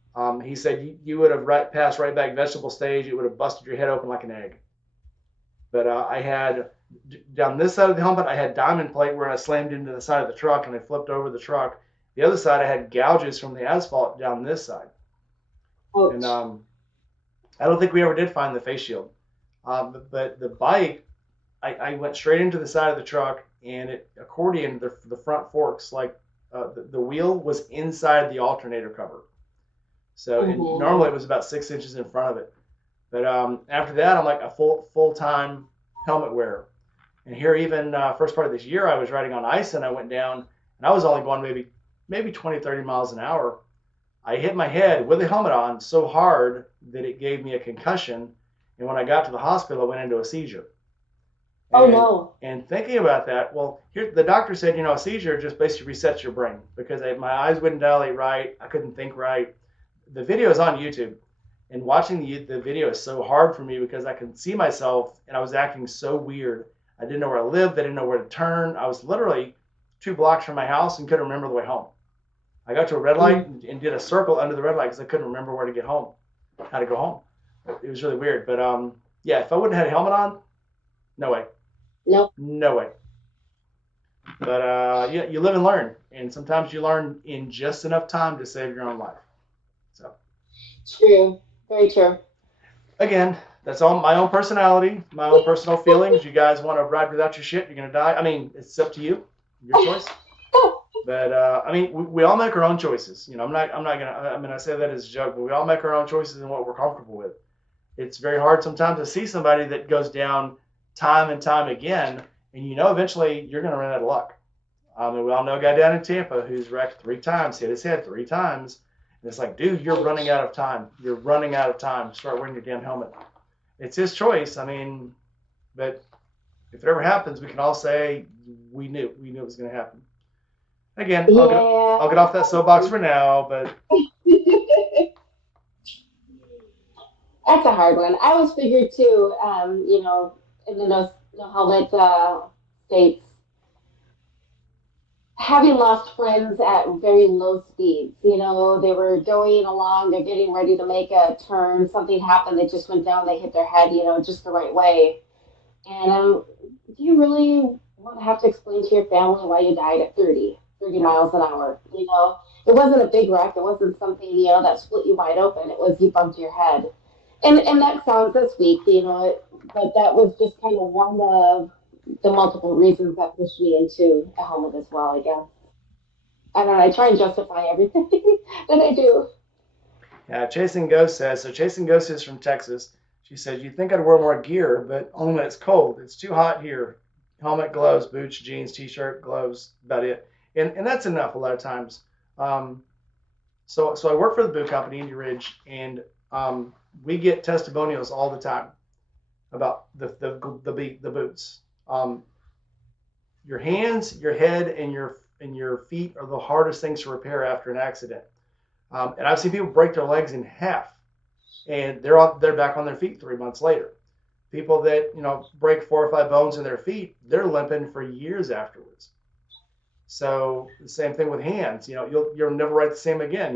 he said you would have passed right back vegetable stage. It would have busted your head open like an egg. But I had, down this side of the helmet, I had diamond plate where I slammed into the side of the truck and I flipped over the truck. The other side, I had gouges from the asphalt down this side. Ouch. And I don't think we ever did find the face shield. But the bike, I went straight into the side of the truck, and it accordioned the front forks. Like the wheel was inside the alternator cover. So and normally it was about 6 inches in front of it. But after that, I'm like a full-time helmet wearer. And here, even first part of this year, I was riding on ice, and I went down, and I was only going maybe 20, 30 miles an hour. I hit my head with the helmet on so hard that it gave me a concussion. And when I got to the hospital, I went into a seizure. Oh, no. And thinking about that, well, here the doctor said, a seizure just basically resets your brain because my eyes wouldn't dilate right. I couldn't think right. The video is on YouTube. And watching the video is so hard for me because I can see myself, and I was acting so weird. I didn't know where I lived. I didn't know where to turn. I was literally 2 blocks from my house and couldn't remember the way home. I got to a red light and did a circle under the red light because I couldn't remember where to get home, how to go home. It was really weird. But yeah, if I wouldn't have had a helmet on, no way. Nope. No way. But you live and learn. And sometimes you learn in just enough time to save your own life. So. True. Very true. Again, that's all my own personality, my own personal feelings. You guys want to ride without your shit, you're going to die. I mean, it's up to you, your choice. But I mean, we all make our own choices. I'm not gonna. I mean, I say that as a joke, but we all make our own choices and what we're comfortable with. It's very hard sometimes to see somebody that goes down time and time again, and eventually you're going to run out of luck. We all know a guy down in Tampa who's wrecked 3 times, hit his head 3 times, and it's like, dude, you're running out of time. You're running out of time. Start wearing your damn helmet. It's his choice. I mean, but if it ever happens, we can all say we knew it was going to happen. Again, Yeah. I'll get off that soapbox for now, but that's a hard one. I always figured too, in the no helmet states, having lost friends at very low speeds. They were going along, they're getting ready to make a turn, something happened, they just went down, they hit their head, just the right way. And do you really want to have to explain to your family why you died at 30 miles an hour? It wasn't a big wreck. It wasn't something, that split you wide open. It was you bumped your head. And that sounds this weak, but that was just kind of one of the multiple reasons that pushed me into a helmet as well, I guess. I don't know. I try and justify everything that I do. Yeah, Chasing Ghost says, so Chasing Ghost is from Texas. She said, you'd think I'd wear more gear, but only when it's cold. It's too hot here. helmet, gloves, boots, jeans, t-shirt, gloves, about it. And that's enough a lot of times. Um, so I work for the boot company, Indy Ridge, and we get testimonials all the time about the boots. Um, your hands, your head, and your feet are the hardest things to repair after an accident. And I've seen people break their legs in half, and they're back on their feet 3 months later. People that break 4 or 5 bones in their feet, they're limping for years afterwards. So the same thing with hands. You'll never write the same again.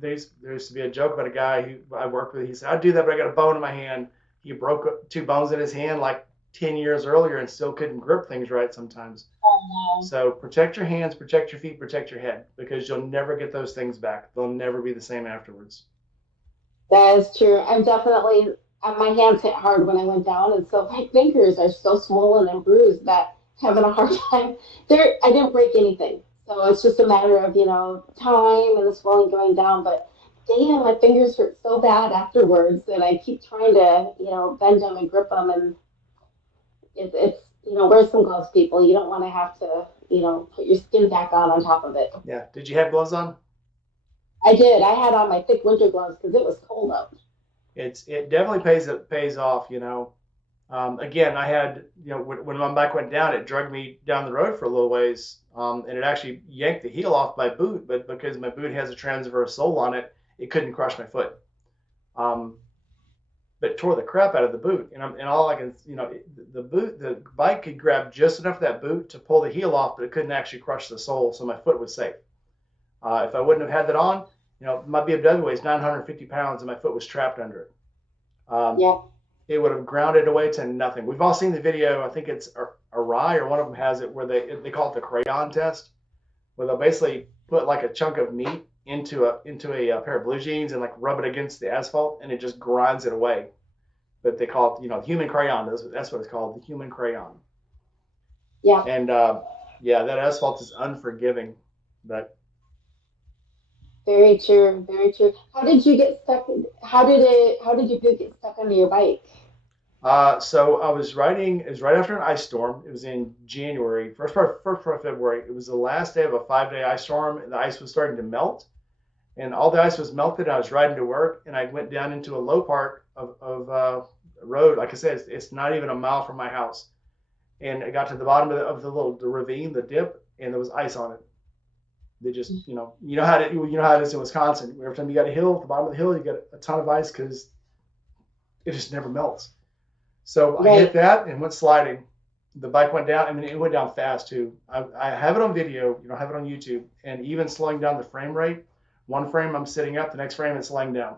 There used to be a joke about a guy who I worked with. He said, "I do that, but I got a bone in my hand." He broke 2 bones in his hand like 10 years earlier and still couldn't grip things right sometimes. Oh, no. So protect your hands, protect your feet, protect your head because you'll never get those things back. They'll never be the same afterwards. That is true. I'm definitely, my hands hit hard when I went down, and so my fingers are so swollen and bruised that having a hard time. There, I didn't break anything, so it's just a matter of time and the swelling going down. But damn, my fingers hurt so bad afterwards, and I keep trying to bend them and grip them, and it's wear some gloves, people. You don't want to have to put your skin back on top of it. Yeah. Did you have gloves on? I did. I had on my thick winter gloves because it was cold out. It definitely pays off. Again, I had when my bike went down, it dragged me down the road for a little ways, and it actually yanked the heel off my boot. But because my boot has a transverse sole on it, it couldn't crush my foot. Um, but it tore the crap out of the boot, and all I can the bike could grab just enough of that boot to pull the heel off, but it couldn't actually crush the sole, so my foot was safe. If I wouldn't have had that on, my BMW weighs 950 pounds, and my foot was trapped under it. Um, Yeah. it would have grounded away to nothing. We've all seen the video. I think it's a Rye or one of them has it where they call it the crayon test, where they'll basically put like a chunk of meat into a pair of blue jeans and like rub it against the asphalt, and it just grinds it away. But they call it human crayon. That's what it's called, the human crayon. Yeah. And yeah, that asphalt is unforgiving. But Very true, very true. How did you get stuck? How did your boot get stuck under your bike? so I was riding. It was right after an ice storm. It was in January, first part of February. It was the last day of a 5-day ice storm, and the ice was starting to melt. And all the ice was melted. I was riding to work, and I went down into a low part of road. Like I said, it's not even a mile from my house. And I got to the bottom of the ravine, the dip, and there was ice on it. They just, you know how it is in Wisconsin. Every time you got a hill, at the bottom of the hill, you get a ton of ice because it just never melts. So I hit Right. that and went sliding. The bike went down. I mean, it went down fast too. I have it on video. I have it on YouTube, and even slowing down the frame rate. One frame I'm sitting up, the next frame it's laying down,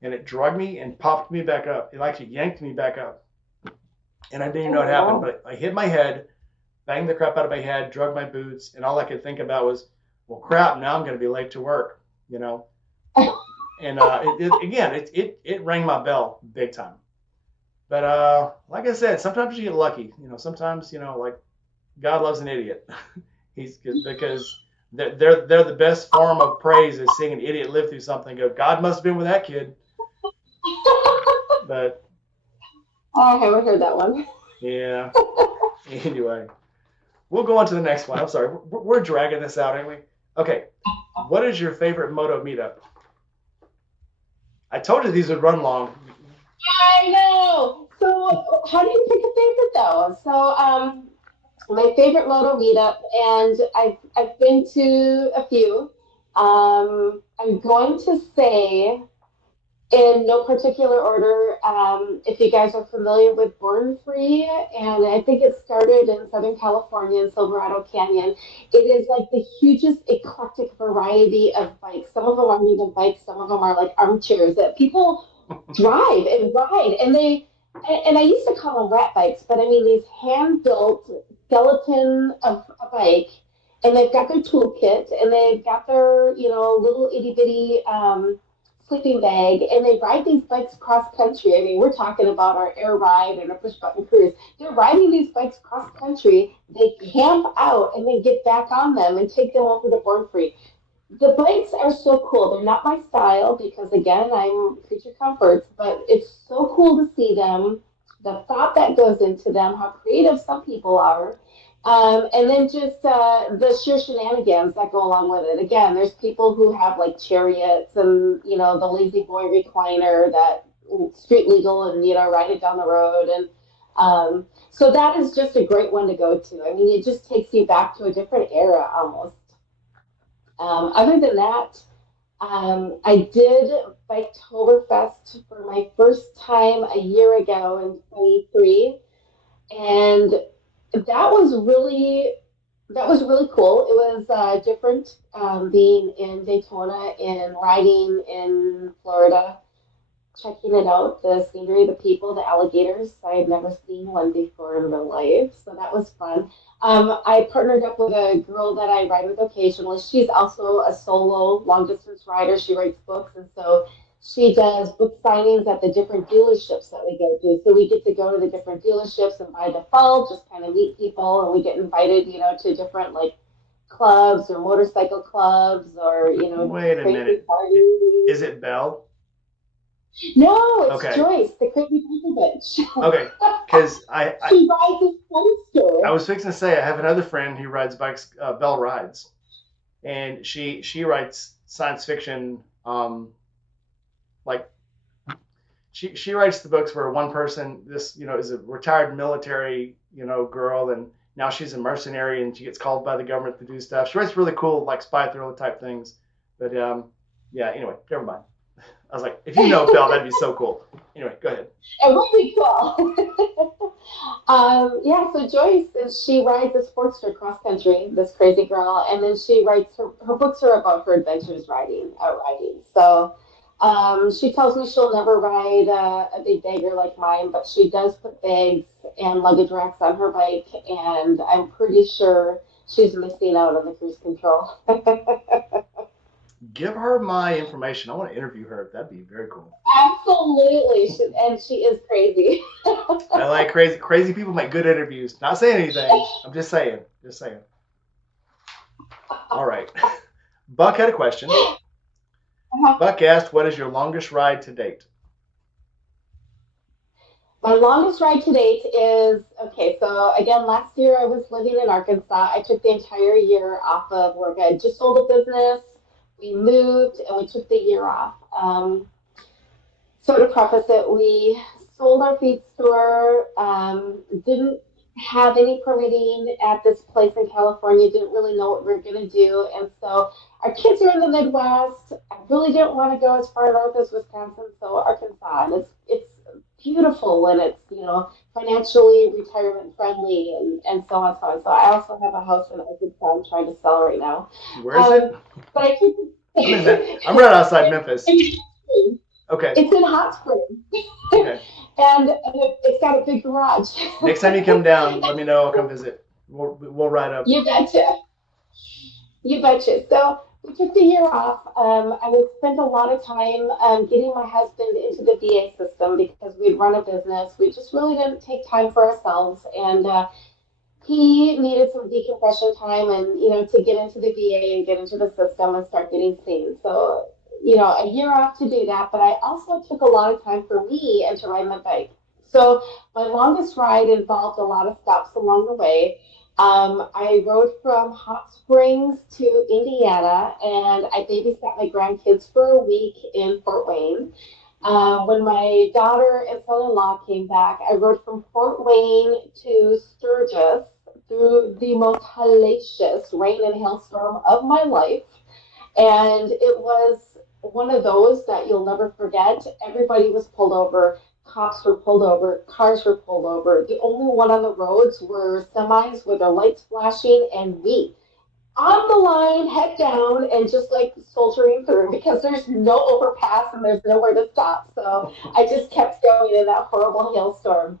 and it drugged me and popped me back up. It actually yanked me back up, and I didn't even know Oh, what happened. wow. But I hit my head, banged the crap out of my head, drug my boots, and all I could think about was, well, crap. Now I'm going to be late to work. You know, and again, it rang my bell big time. But like I said, sometimes you get lucky. Sometimes like God loves an idiot. He's because they're the best form of praise is seeing an idiot live through something. Go, God must have been with that kid. But Oh, I haven't heard that one. yeah. Anyway, we'll go on to the next one. I'm sorry, we're dragging this out, aren't we? Okay. What is your favorite moto meetup? I told you these would run long. I know. So, how do you pick a favorite though? So, my favorite moto meetup, and I've been to a few. I'm going to say in no particular order. If you guys are familiar with Born Free, and I think it started in Southern California in Silverado Canyon. It is like the hugest eclectic variety of bikes. Some of them aren't even bikes. Some of them are like armchairs that people drive and ride, and I used to call them rat bikes, but I mean these hand built skeleton of a bike, and they've got their toolkit, and they've got their little itty bitty sleeping bag, and they ride these bikes cross country. I mean, we're talking about our air ride and our push button cruise. They're riding these bikes cross country. They camp out and then get back on them and take them over to Born Free. The bikes are so cool. They're not my style because again, I'm creature comforts, but it's so cool to see them. the thought that goes into them, how creative some people are, and then just the sheer shenanigans that go along with it. Again, there's people who have like chariots and the lazy boy recliner that street legal and ride it down the road and so that is just a great one to go to. I mean, it just takes you back to a different era almost. Other than that, I did Biketoberfest for my first time a year ago in 23, and that was really cool. It was different being in Daytona and riding in Florida, checking it out, the scenery, the people, the alligators. I had never seen one before in real life, so that was fun. I partnered up with a girl that I ride with occasionally. She's also a solo long distance rider. She writes books, and so she does book signings at the different dealerships that we go to. So we get to go to the different dealerships and by default just kind of meet people, and we get invited, to different like clubs or motorcycle clubs or Wait a crazy minute. parties. Is it Belle? No, it's Okay. Joyce, the crazy people bitch. Okay. Because I She rides this poster. was fixing to say I have another friend who rides bikes, Belle rides, and she writes science fiction. Like she writes the books where one person is a retired military girl, and now she's a mercenary and she gets called by the government to do stuff. She writes really cool like spy thriller type things. But yeah. Anyway, never mind. I was like, if you know Belle, that'd be so cool. Anyway, go ahead. It would be cool. Yeah, so Joyce, she rides a Sportster cross country, this crazy girl, and then she writes her books are about her adventures out riding. So she tells me she'll never ride a big bagger like mine, but she does put bags and luggage racks on her bike, and I'm pretty sure she's missing out on the cruise control. Give her my information. I want to interview her. That'd be very cool. Absolutely, and she is crazy. I like crazy people make good interviews. Not saying anything. I'm just saying. Just saying. All right. Buck had a question. Buck asked, "What is your longest ride to date?" My longest ride to date is okay. So again, last year I was living in Arkansas. I took the entire year off of work. I had just sold a business. We moved and we took the year off. So to preface it, we sold our feed store. Didn't have any permitting at this place in California. Didn't really know what we were going to do, and so our kids are in the Midwest. I really didn't want to go as far north as Wisconsin, so Arkansas, and it's beautiful and it's financially retirement friendly and so on and so on. So I also have a house in Arkansas I'm trying to sell right now. Where is it? But I keep I'm right outside Memphis. Okay. It's in Hot Springs. Okay. And it's got a big garage. Next time you come down, let me know. I'll come visit. We'll ride up. You betcha. You betcha. So we took the year off. I would spend a lot of time getting my husband into the VA system because we'd run a business. We just really didn't take time for ourselves. And he needed some decompression time and, to get into the VA and get into the system and start getting seen. So, a year off to do that. But I also took a lot of time for me and to ride my bike. So my longest ride involved a lot of stops along the way. I rode from Hot Springs to Indiana, and I babysat my grandkids for a week in Fort Wayne. When my daughter and son-in-law came back, I rode from Fort Wayne to Sturgis through the most hellacious rain and hailstorm of my life. And it was one of those that you'll never forget. Everybody was pulled over. Cops were pulled over, cars were pulled over. The only one on the roads were semis with their lights flashing and me on the line, head down, and just like soldiering through because there's no overpass and there's nowhere to stop. So I just kept going in that horrible hailstorm.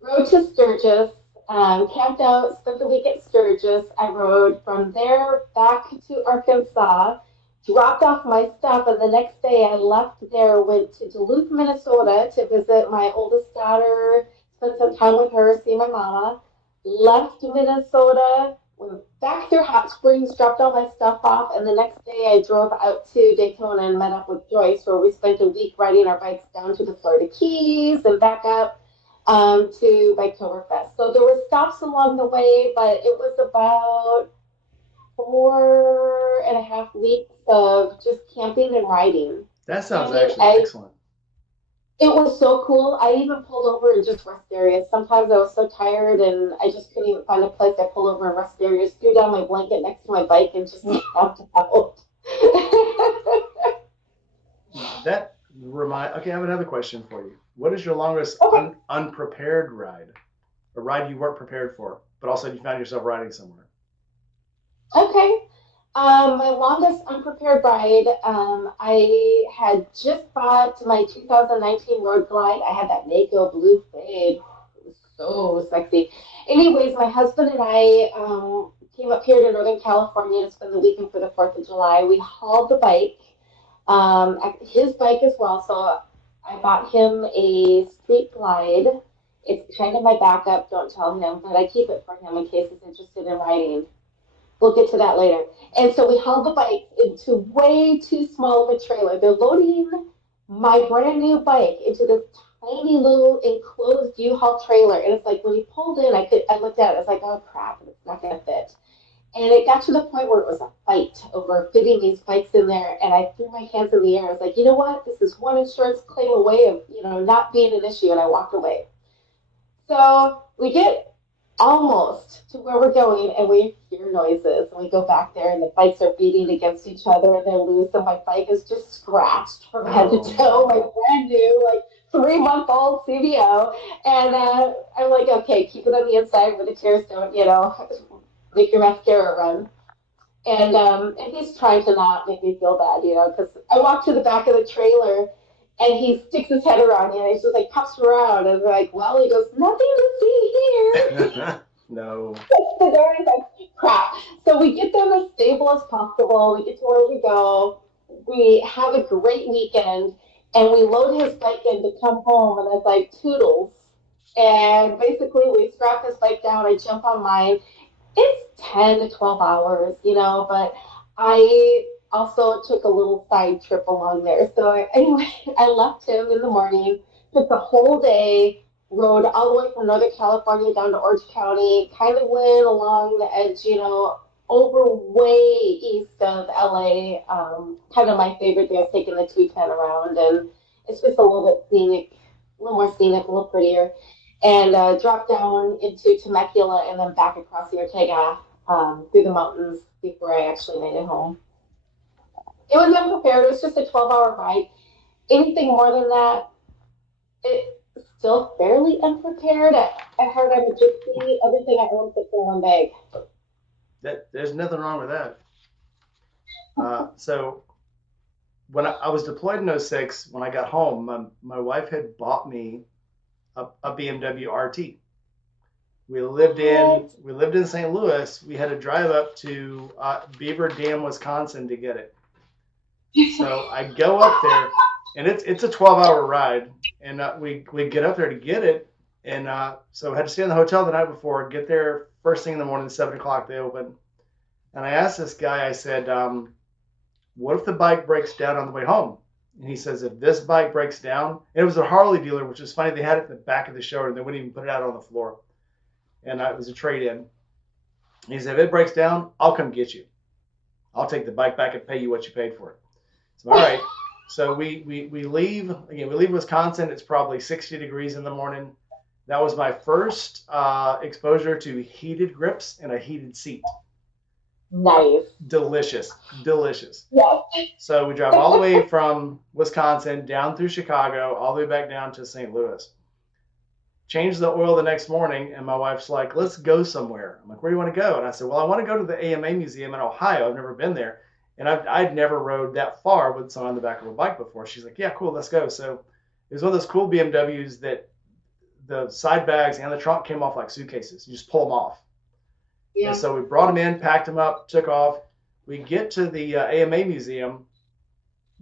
Rode to Sturgis, camped out, spent the week at Sturgis. I rode from there back to Arkansas, dropped off my stuff, and the next day I left there, went to Duluth, Minnesota to visit my oldest daughter, spend some time with her, see my mama, left Minnesota, went back through Hot Springs, dropped all my stuff off, and the next day I drove out to Daytona and met up with Joyce, where we spent a week riding our bikes down to the Florida Keys and back up. to Biketoberfest. So there were stops along the way, but it was about 4.5 weeks of just camping and riding. That I sounds mean, actually excellent. it was so cool. I even pulled over in just rest areas. Sometimes I was so tired and I just couldn't even find a place. I pulled over in rest areas, threw down my blanket next to my bike, and just camped out. That remind. Okay, I have another question for you. What is your longest Okay. unprepared ride? A ride you weren't prepared for, but also you found yourself riding somewhere. Okay. My longest unprepared ride, I had just bought my 2019 Road Glide. I had that Mako blue fade. It was so sexy. Anyways, my husband and I came up here to Northern California to spend the weekend for the 4th of July. We hauled the bike, his bike as well. So I bought him a Street Glide. It's kind of my backup, don't tell him, but I keep it for him in case he's interested in riding. We'll get to that later. And so we hauled the bike into way too small of a trailer. They're loading my brand new bike into this tiny little enclosed U-Haul trailer. And it's like when you pulled in, I looked at it, I was like, oh crap, it's not gonna fit. And it got to the point where it was a fight over fitting these bikes in there. And I threw my hands in the air. I was like, you know what? This is one insurance claim away of, not being an issue. And I walked away. So we get almost to where we're going and we hear noises and we go back there and the bikes are beating against each other and they're loose and my bike is just scratched from head to Oh toe, my no. brand new, like 3-month-old CVO. And I'm like, okay, keep it on the inside where the tears don't, make your mascara run. And he's trying to not make me feel bad, because I walk to the back of the trailer and he sticks his head around me and he's just like pops around and I'm like, well, he goes, nothing to see here. No. The door is like, crap. So we get them as stable as possible. We get to where we go. We have a great weekend and we load his bike in to come home and it's like toodles. And basically we strap his bike down. I jump on mine. It's 10 to 12 hours, but I also took a little side trip along there. So anyway, I left him in the morning, took the whole day, rode all the way from Northern California down to Orange County, kind of went along the edge, over way east of LA. Kind of my favorite thing. I've taken the 210 around, and it's just a little bit scenic, a little more scenic, a little prettier and dropped down into Temecula and then back across the Ortega through the mountains before I actually made it home. It was unprepared. It was just a 12-hour ride. Anything more than that, it's still fairly unprepared. I heard I'm a gypsy. Everything I own fits in one bag. There's nothing wrong with that. So when I was deployed in '06, when I got home, my wife had bought me a BMW RT. What? We lived in St. Louis. We had to drive up to Beaver Dam, Wisconsin to get it. So I go up there, and it's a 12-hour ride, and we get up there to get it, and so I had to stay in the hotel the night before, get there first thing in the morning, 7 o'clock they open, and I asked this guy, I said, what if the bike breaks down on the way home? And he says, if this bike breaks down, and it was a Harley dealer, which is funny, they had it in the back of the showroom, they wouldn't even put it out on the floor, and it was a trade-in. He said, if it breaks down, I'll come get you. I'll take the bike back and pay you what you paid for it. So, all right. So we leave again. We leave Wisconsin. It's probably 60 degrees in the morning. That was my first exposure to heated grips and a heated seat. Nice. Delicious, delicious. Yes. So we drive all the way from Wisconsin down through Chicago, all the way back down to St. Louis. Change the oil the next morning, and my wife's like, "Let's go somewhere." I'm like, "Where do you want to go?" And I said, "Well, I want to go to the AMA Museum in Ohio. I've never been there." And I'd never rode that far with someone on the back of a bike before. She's like, yeah, cool, let's go. So it was one of those cool BMWs that the side bags and the trunk came off like suitcases. You just pull them off. Yeah. And so we brought them in, packed them up, took off. We get to the AMA Museum.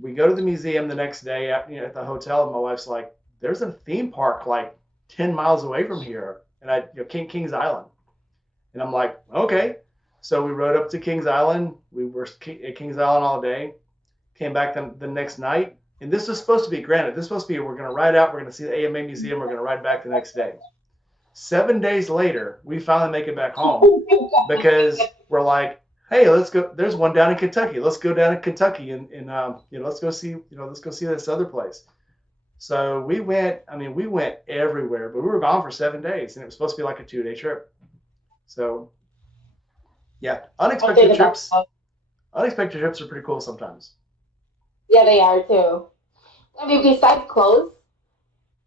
We go to the museum the next day at the hotel, and my wife's like, there's a theme park like 10 miles away from here, and Kings Island. And I'm like, okay. So we rode up to Kings Island. We were at Kings Island all day. Came back the next night. And this was supposed to be, granted, this was supposed to be, we're going to ride out, we're going to see the AMA museum, we're going to ride back the next day. 7 days later, we finally make it back home because we're like, hey, let's go. There's one down in Kentucky. Let's go down to Kentucky and let's go see, let's go see this other place. So we went. I mean, we went everywhere, but we were gone for 7 days, and it was supposed to be like a 2-day trip. So yeah, unexpected trips are pretty cool sometimes. Yeah, they are too. I mean, besides clothes,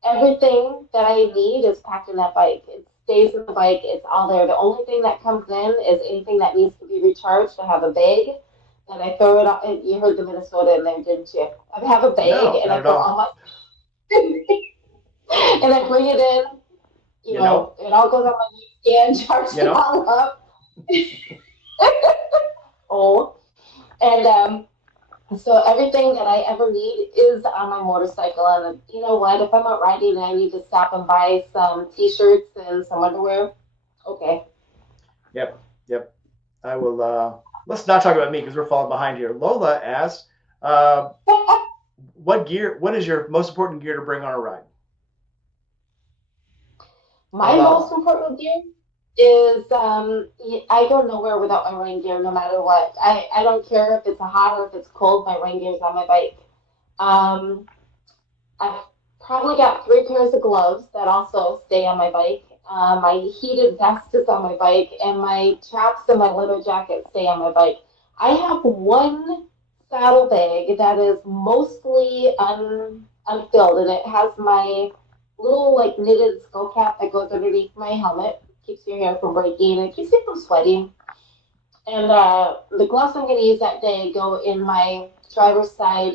everything that I need is packed in that bike. It stays in the bike. It's all there. The only thing that comes in is anything that needs to be recharged. I have a bag and I throw it on. You heard the Minnesota in there, didn't you? I have a bag No, and not I at throw all. all my and I bring it in. You You know, know, it all goes on my stand, charge you it know. all up. Oh, and so everything that I ever need is on my motorcycle. And you know what? If I'm out riding and I need to stop and buy some t-shirts and some underwear, okay. Yep, yep. I will. Let's not talk about me because we're falling behind here. Lola asked, uh, "What gear? What is your most important gear to bring on a ride?" Or My most Lala. important gear is I go nowhere without my rain gear, no matter what. I don't care if it's hot or if it's cold. My rain gear is on my bike. Um, I've probably got 3 pairs of gloves that also stay on my bike. My heated vest is on my bike, and my chaps and my leather jacket stay on my bike. I have one saddle bag that is mostly unfilled, and it has my little like knitted skull cap that goes underneath my helmet, keeps your hair from breaking, and it keeps me from sweating. And the gloves I'm going to use that day go in my driver's side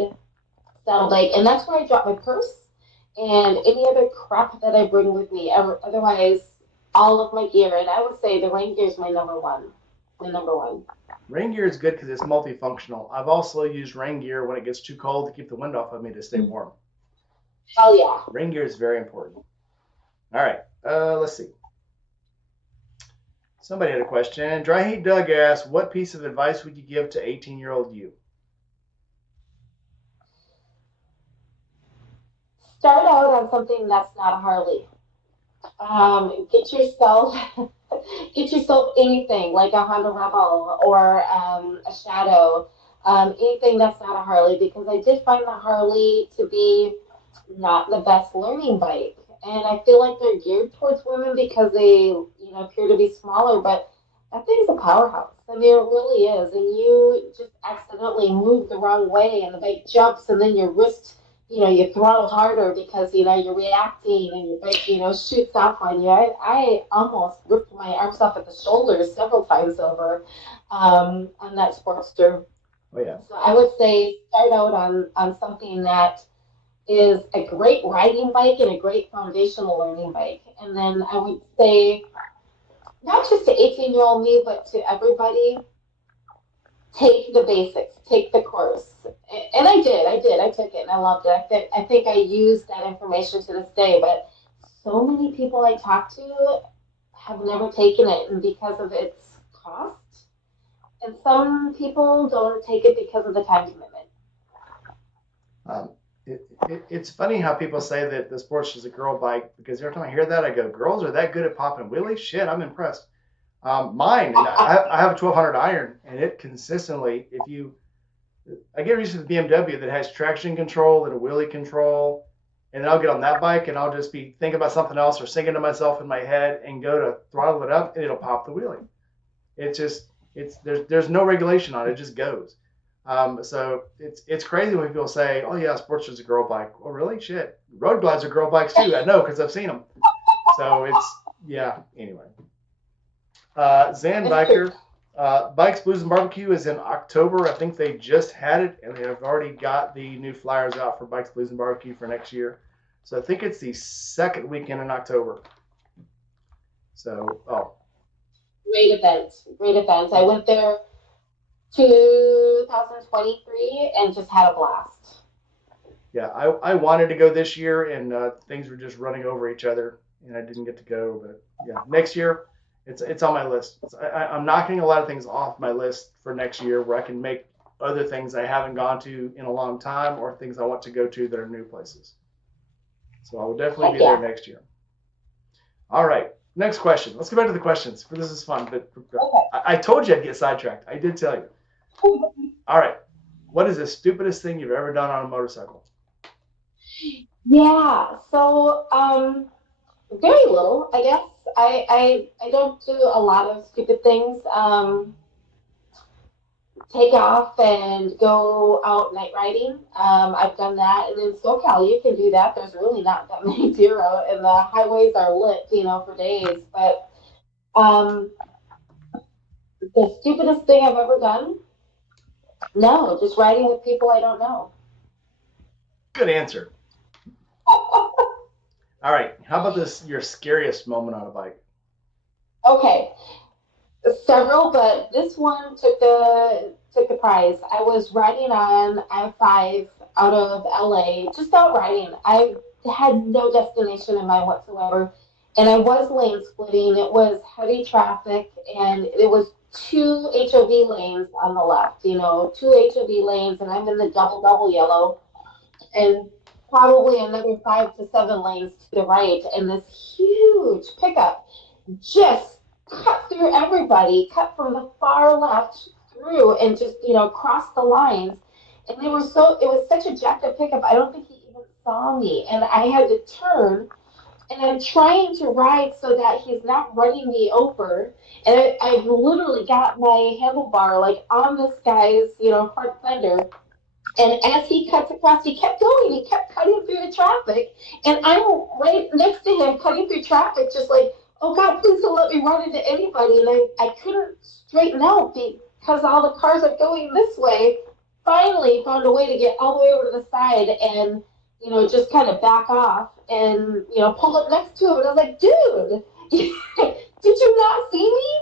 saddlebag, and that's where I drop my purse and any other crap that I bring with me. Otherwise, all of my gear, and I would say the rain gear is my number one. My number one. Rain gear is good because it's multifunctional. I've also used rain gear when it gets too cold to keep the wind off of me to stay warm. Hell yeah. Rain gear is very important. All right, let's see. Somebody had a question. Dry Heat Doug asked, "What piece of advice would you give to 18-year-old you?" Start out on something that's not a Harley. Get yourself get yourself anything like a Honda Rebel or a Shadow, anything that's not a Harley, because I did find the Harley to be not the best learning bike. And I feel like they're geared towards women because they, appear to be smaller, but that thing's a powerhouse. I mean, it really is. And you just accidentally move the wrong way and the bike jumps and then your wrist, you throttle harder because, you're reacting and your bike, shoots off on you. I almost ripped my arms off at the shoulders several times over on that Sportster. Oh yeah. So I would say start out on something that is a great riding bike and a great foundational learning bike. And then I would say, not just to 18-year-old me, but to everybody, take the basics, take the course. And I took it and I loved it. I think I used that information to this day, but so many people I talk to have never taken it, and because of its cost. And some people don't take it because of the time commitment. Um, it's funny how people say that the sports is a girl bike because every time I hear that, I go, "Girls are that good at popping wheelies? Shit, I'm impressed." Mine, and I have a 1200 iron, and it consistently, I get used to the BMW that has traction control and a wheelie control, and then I'll get on that bike and I'll just be thinking about something else or singing to myself in my head and go to throttle it up and it'll pop the wheelie. It's just there's no regulation on it. It just goes. So it's crazy when people say, "Oh yeah, sports is a girl bike." Oh really? Shit. Road glides are girl bikes too. I know because I've seen them. So yeah. Anyway, Zan Biker, Bikes Blues and Barbecue is in October. I think they just had it and they have already got the new flyers out for Bikes Blues and Barbecue for next year. So I think it's the second weekend in October. So Great event. Great event. I went there 2023 and just had a blast. yeah, I wanted to go this year, and things were just running over each other, and I didn't get to go. But yeah, next year, it's on my list. I'm knocking a lot of things off my list for next year where I can make other things I haven't gone to in a long time or things I want to go to that are new places. So I will definitely be there next year. All right. Next question. Let's go back to the questions. This is fun, but I told you I'd get sidetracked. I did tell you. All right. What is the stupidest thing you've ever done on a motorcycle? Yeah. So, very little, I guess. I don't do a lot of stupid things. Take off and go out night riding. I've done that, and in SoCal, you can do that. There's really not that many deer out, and the highways are lit, for days. But um, the stupidest thing I've ever done? No, just riding with people I don't know. Good answer. All right. How about this? Your scariest moment on a bike? Okay, several, but this one took the prize. I was riding on I-5 out of LA, just out riding. I had no destination in mind whatsoever, and I was lane splitting. It was heavy traffic, and it was two HOV lanes on the left. Two HOV lanes, and I'm in the double yellow, and probably another 5 to 7 lanes to the right, and this huge pickup just cut through everybody, cut from the far left through and just, crossed the lines. And it was such a jacked up pickup. I don't think he even saw me. And I had to turn and I'm trying to ride so that he's not running me over. And I've literally got my handlebar like on this guy's, front fender. And as he cuts across, he kept going. He kept cutting through the traffic. And I'm right next to him, cutting through traffic, just like, oh God, please don't let me run into anybody. And I couldn't straighten out because all the cars are going this way. Finally found a way to get all the way over to the side and, just kind of back off and, pull up next to him. And I was like, dude, did you not see me?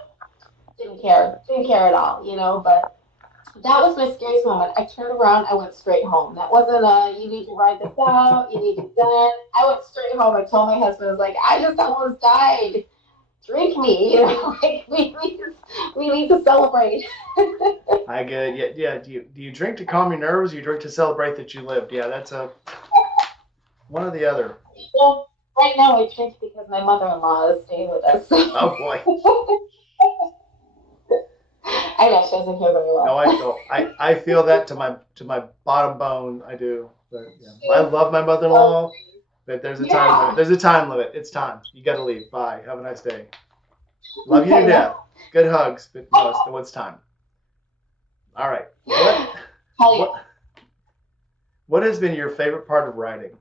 Didn't care at all, but that was my scariest moment. I turned around, I went straight home. That wasn't you need to ride this out, you need to done. I went straight home. I told my husband, I was like, I just almost died. Drink me, like we need to celebrate. I get it. Yeah. Do you drink to calm your nerves? Or you drink to celebrate that you lived? Yeah, that's one or the other. Well, right now I drink because my mother-in-law is staying with us. Oh boy. I know she doesn't hear very well. No, I don't. I feel that to my bottom bone. I do. But yeah. I love my mother-in-law, but there's a time limit. There's a time limit. It's time. You got to leave. Bye. Have a nice day. Love you to death. Good hugs, but no, it's time. All right. What has been your favorite part of riding?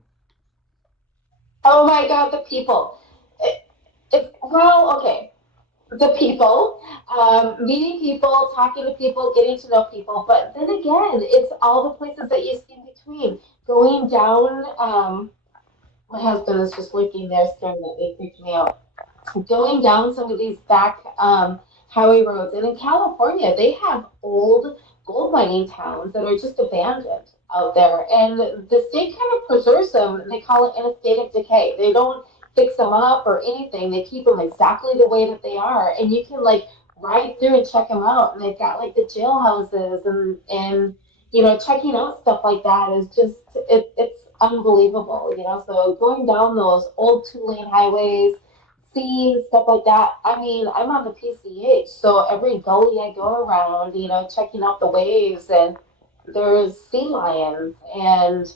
Oh my God, the people. Okay. The people, meeting people, talking to people, getting to know people. But then again, it's all the places that you see in between. Going down, my husband is just looking there, staring at me, freaked me out. Going down some of these back highway roads, and in California, they have old gold mining towns that are just abandoned out there, and the state kind of preserves them. They call it in a state of decay. They don't fix them up or anything. They keep them exactly the way that they are, and you can like ride through and check them out. And they've got like the jailhouses and checking out stuff like that is just it's unbelievable. So going down those old 2-lane highways, seeing stuff like that. I mean, I'm on the PCH, so every gully I go around, checking out the waves, and there's sea lions and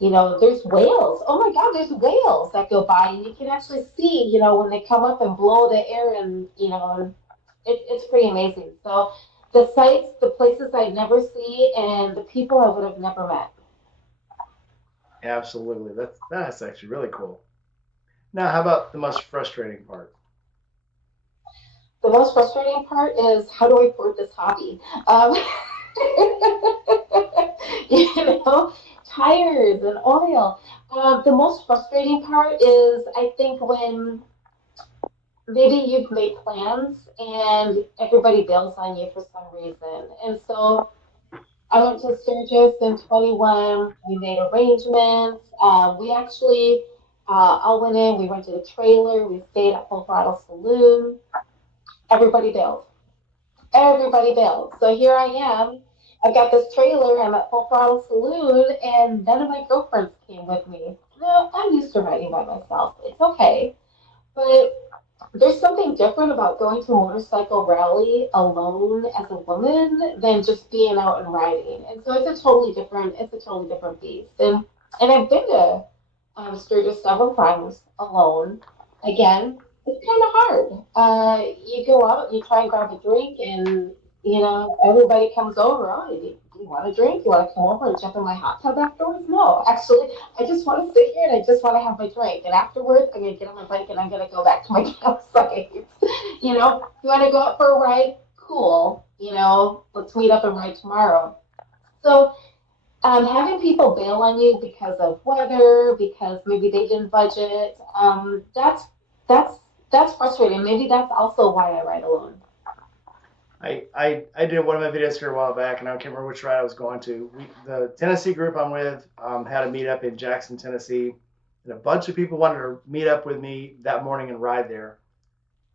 there's whales. Oh my God, there's whales that go by, and you can actually see, when they come up and blow the air, and it's pretty amazing. So the sights, the places I'd never see, and the people I would have never met. Absolutely, that's actually really cool. Now, how about the most frustrating part? The most frustrating part is how do I afford this hobby? Tires and oil. The most frustrating part is, I think, when maybe you've made plans and everybody bails on you for some reason. And so I went to Sturgis in 21. We made arrangements. We actually all went in. We rented a trailer. We stayed at Full Throttle Saloon. Everybody bailed. Everybody bailed. So here I am I got this trailer. I'm at Full Throttle Saloon, and none of my girlfriends came with me. No, I'm used to riding by myself. It's okay. But there's something different about going to a motorcycle rally alone as a woman than just being out and riding. And so it's a totally different beast. And I've been to Sturgis several times alone. Again, it's kind of hard. You go out, you try and grab a drink, and everybody comes over. Oh, do you want a drink? You want to come over and jump in my hot tub afterwards? No, actually, I just want to sit here and I just want to have my drink. And afterwards, I'm gonna get on my bike and I'm gonna go back to my campsite. You want to go out for a ride? Cool. Let's meet up and ride tomorrow. So having people bail on you because of weather, because maybe they didn't budget, that's that's frustrating. Maybe that's also why I ride alone. I did one of my videos here a while back, and I can't remember which ride I was going to. The Tennessee group I'm with had a meetup in Jackson, Tennessee, and a bunch of people wanted to meet up with me that morning and ride there.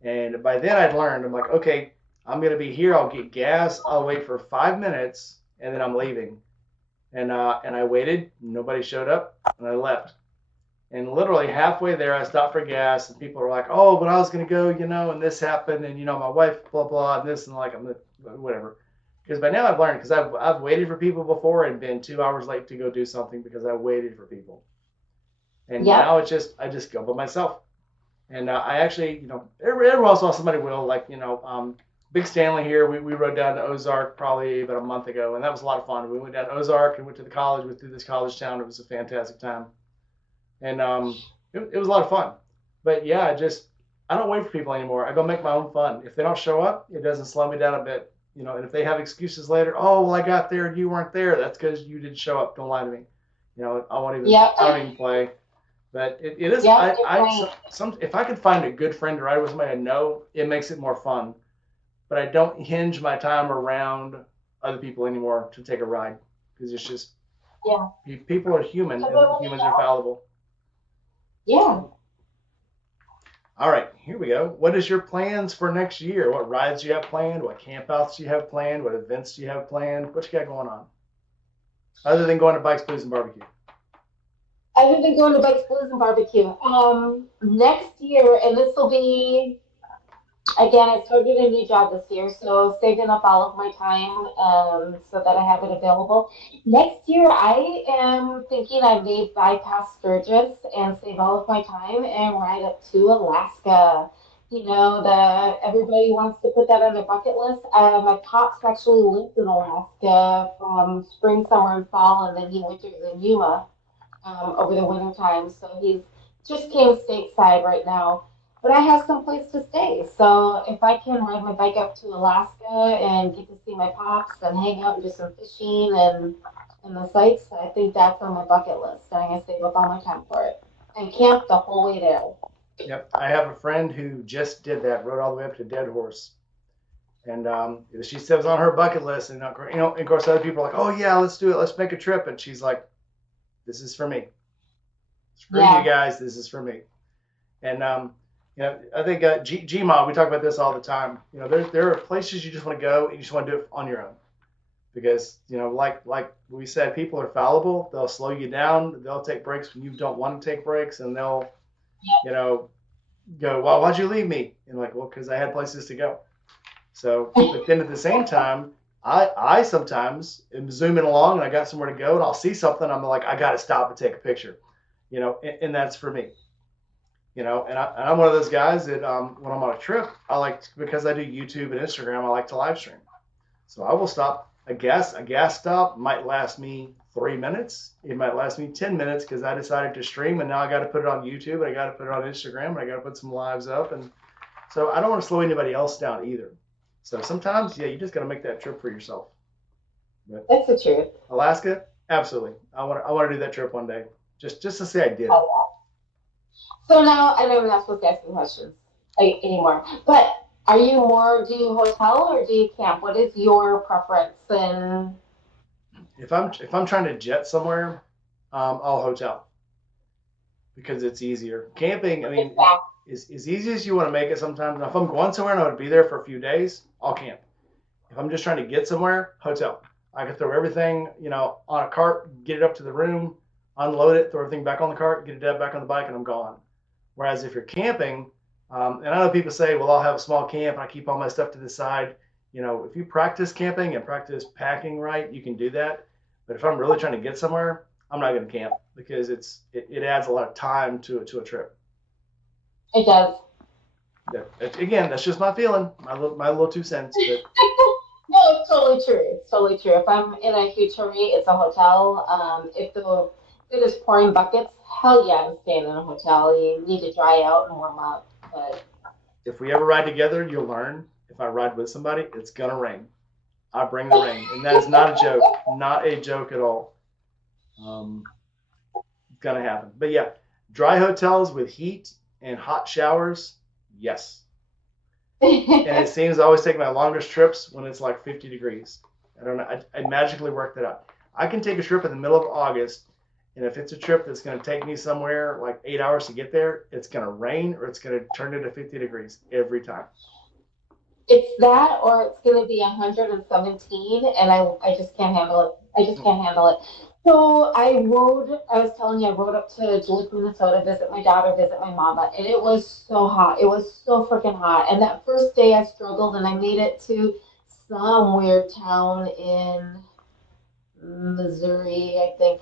And by then I'd learned, I'm like, okay, I'm gonna be here. I'll get gas. I'll wait for 5 minutes, and then I'm leaving. And I waited. Nobody showed up, and I left. And literally halfway there, I stopped for gas, and people were like, "Oh, but I was gonna go, and this happened, and my wife, blah blah, and this, and like I'm whatever." Because by now I've learned, because I've waited for people before and been 2 hours late to go do something because I waited for people. And Yep. now I just go by myself. And I actually, every once in a while somebody will, like, Big Stanley here. We rode down to Ozark probably about a month ago, and that was a lot of fun. We went down to Ozark and went to the college, went through this college town. It was a fantastic time. And it was a lot of fun. But yeah, I don't wait for people anymore. I go make my own fun. If they don't show up, it doesn't slow me down a bit. And if they have excuses later, oh well, I got there and you weren't there. That's because you didn't show up. Don't lie to me. Yep. I don't even play. But it is Yep. You're right. some if I could find a good friend to ride with, somebody I know, it makes it more fun. But I don't hinge my time around other people anymore to take a ride, because it's just, Yeah. people are human Because and humans are fallible. yeah. All right, here we go. What is your plans for next year? What rides do you have planned? What campouts do you have planned? What events do you have planned? What you got going on? Other than going to Bikes, Blues, and Barbecue. Other than going to Bikes, Blues, and Barbecue, next year, and this will be again, I started a new job this year, so saving up all of my time so that I have it available. Next year, I am thinking I may bypass Sturgis and save all of my time and ride up to Alaska. The everybody wants to put that on their bucket list. My pops actually lived in Alaska from spring, summer, and fall, and then he winters in Yuma over the winter time. So he's just came stateside right now. But I have some place to stay. So if I can ride my bike up to Alaska and get to see my pops and hang out and do some fishing and the sights, I think that's on my bucket list. And I'm gonna save up all my time for it. And camp the whole way there. Yep, I have a friend who just did that, rode all the way up to Dead Horse, and she said it was on her bucket list. And and of course other people are like, "Oh yeah, let's do it, let's make a trip," and she's like, "This is for me. Screw you Yeah. guys, this is for me." And I think Gma, we talk about this all the time. There are places you just want to go and you just want to do it on your own, because like we said, people are fallible. They'll slow you down. They'll take breaks when you don't want to take breaks, and they'll you know go, "Well, why'd you leave me?" And like, well, because I had places to go. So, but then at the same time, I sometimes am zooming along and I got somewhere to go and I'll see something. I'm like, I got to stop and take a picture, and that's for me. And I'm one of those guys that when I'm on a trip, because I do YouTube and Instagram, I like to live stream. So I will stop. A gas stop might last me 3 minutes. It might last me 10 minutes because I decided to stream, and now I got to put it on YouTube, and I got to put it on Instagram, and I got to put some lives up, and so I don't want to slow anybody else down either. So sometimes, yeah, you just got to make that trip for yourself. But That's the truth. Alaska, absolutely. I want to do that trip one day, just to say I did it. Oh, so now I know we're not supposed to ask you questions anymore. But do you hotel or do you camp? What is your preference? And If I'm trying to jet somewhere, I'll hotel because it's easier. Camping, I mean, is as easy as you want to make it sometimes. Now, if I'm going somewhere and I would be there for a few days, I'll camp. If I'm just trying to get somewhere, hotel. I can throw everything, on a cart, get it up to the room, unload it, throw everything back on the cart, get it back on the bike, and I'm gone. Whereas if you're camping, and I know people say, well, I'll have a small camp and I keep all my stuff to the side. If you practice camping and practice packing right, you can do that. But if I'm really trying to get somewhere, I'm not going to camp because it adds a lot of time to a trip. It does. Again, that's just my feeling, my little 2 cents. But No, it's totally true. It's totally true. If I'm in a huge hurry, it's a hotel. If it is pouring buckets, hell yeah, I'm staying in a hotel. You need to dry out and warm up. But if we ever ride together, you'll learn. If I ride with somebody, it's gonna rain. I bring the rain, and that is not a joke. Not a joke at all. It's gonna happen. But yeah, dry hotels with heat and hot showers, yes. And it seems I always take my longest trips when it's like 50 degrees. I don't know. I magically work that out. I can take a trip in the middle of August, and if it's a trip that's going to take me somewhere like 8 hours to get there, it's going to rain or it's going to turn into 50 degrees every time. it's that, or it's going to be 117, and I just can't handle it. I just can't handle it. So I was telling you, I rode up to Duluth, Minnesota, visit my daughter, visit my mama, and it was so hot. It was so freaking hot. And that first day I struggled, and I made it to some weird town in Missouri, I think.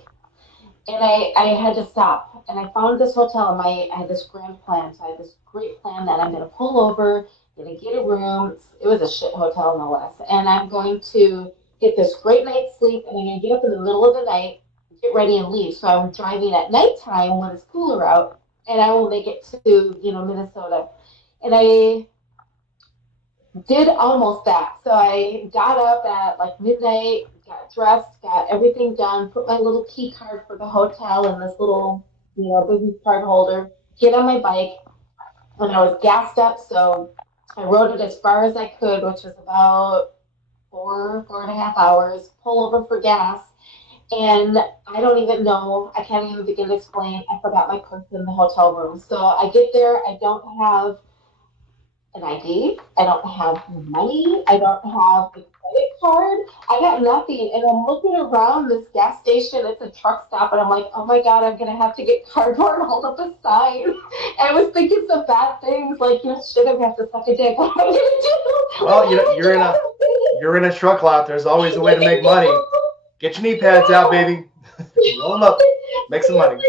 And I had to stop. And I found this hotel, and I had this grand plan. So I had this great plan that I'm going to pull over, going to get a room. It was a shit hotel, no less. And I'm going to get this great night's sleep, and I'm going to get up in the middle of the night, get ready, and leave. So I'm driving at nighttime when it's cooler out, and I will make it to, Minnesota. And I did almost that. So I got up at like midnight, got dressed, got everything done, put my little key card for the hotel in this little, business card holder, get on my bike, and I was gassed up. So I rode it as far as I could, which was about 4.5 hours, pull over for gas. And I don't even know, I can't even begin to explain. I forgot my purse in the hotel room. So I get there, I don't have an ID. I don't have money. I don't have a credit card. I got nothing. And I'm looking around this gas station. It's a truck stop. And I'm like, oh my God, I'm going to have to get cardboard and hold up a sign. And I was thinking some bad things like, shit, I'm going to have to suck a dick. What am I going to do? Well, you're in a truck lot. There's always a way to make money. Get your knee pads out, baby. Roll them up. Make some money.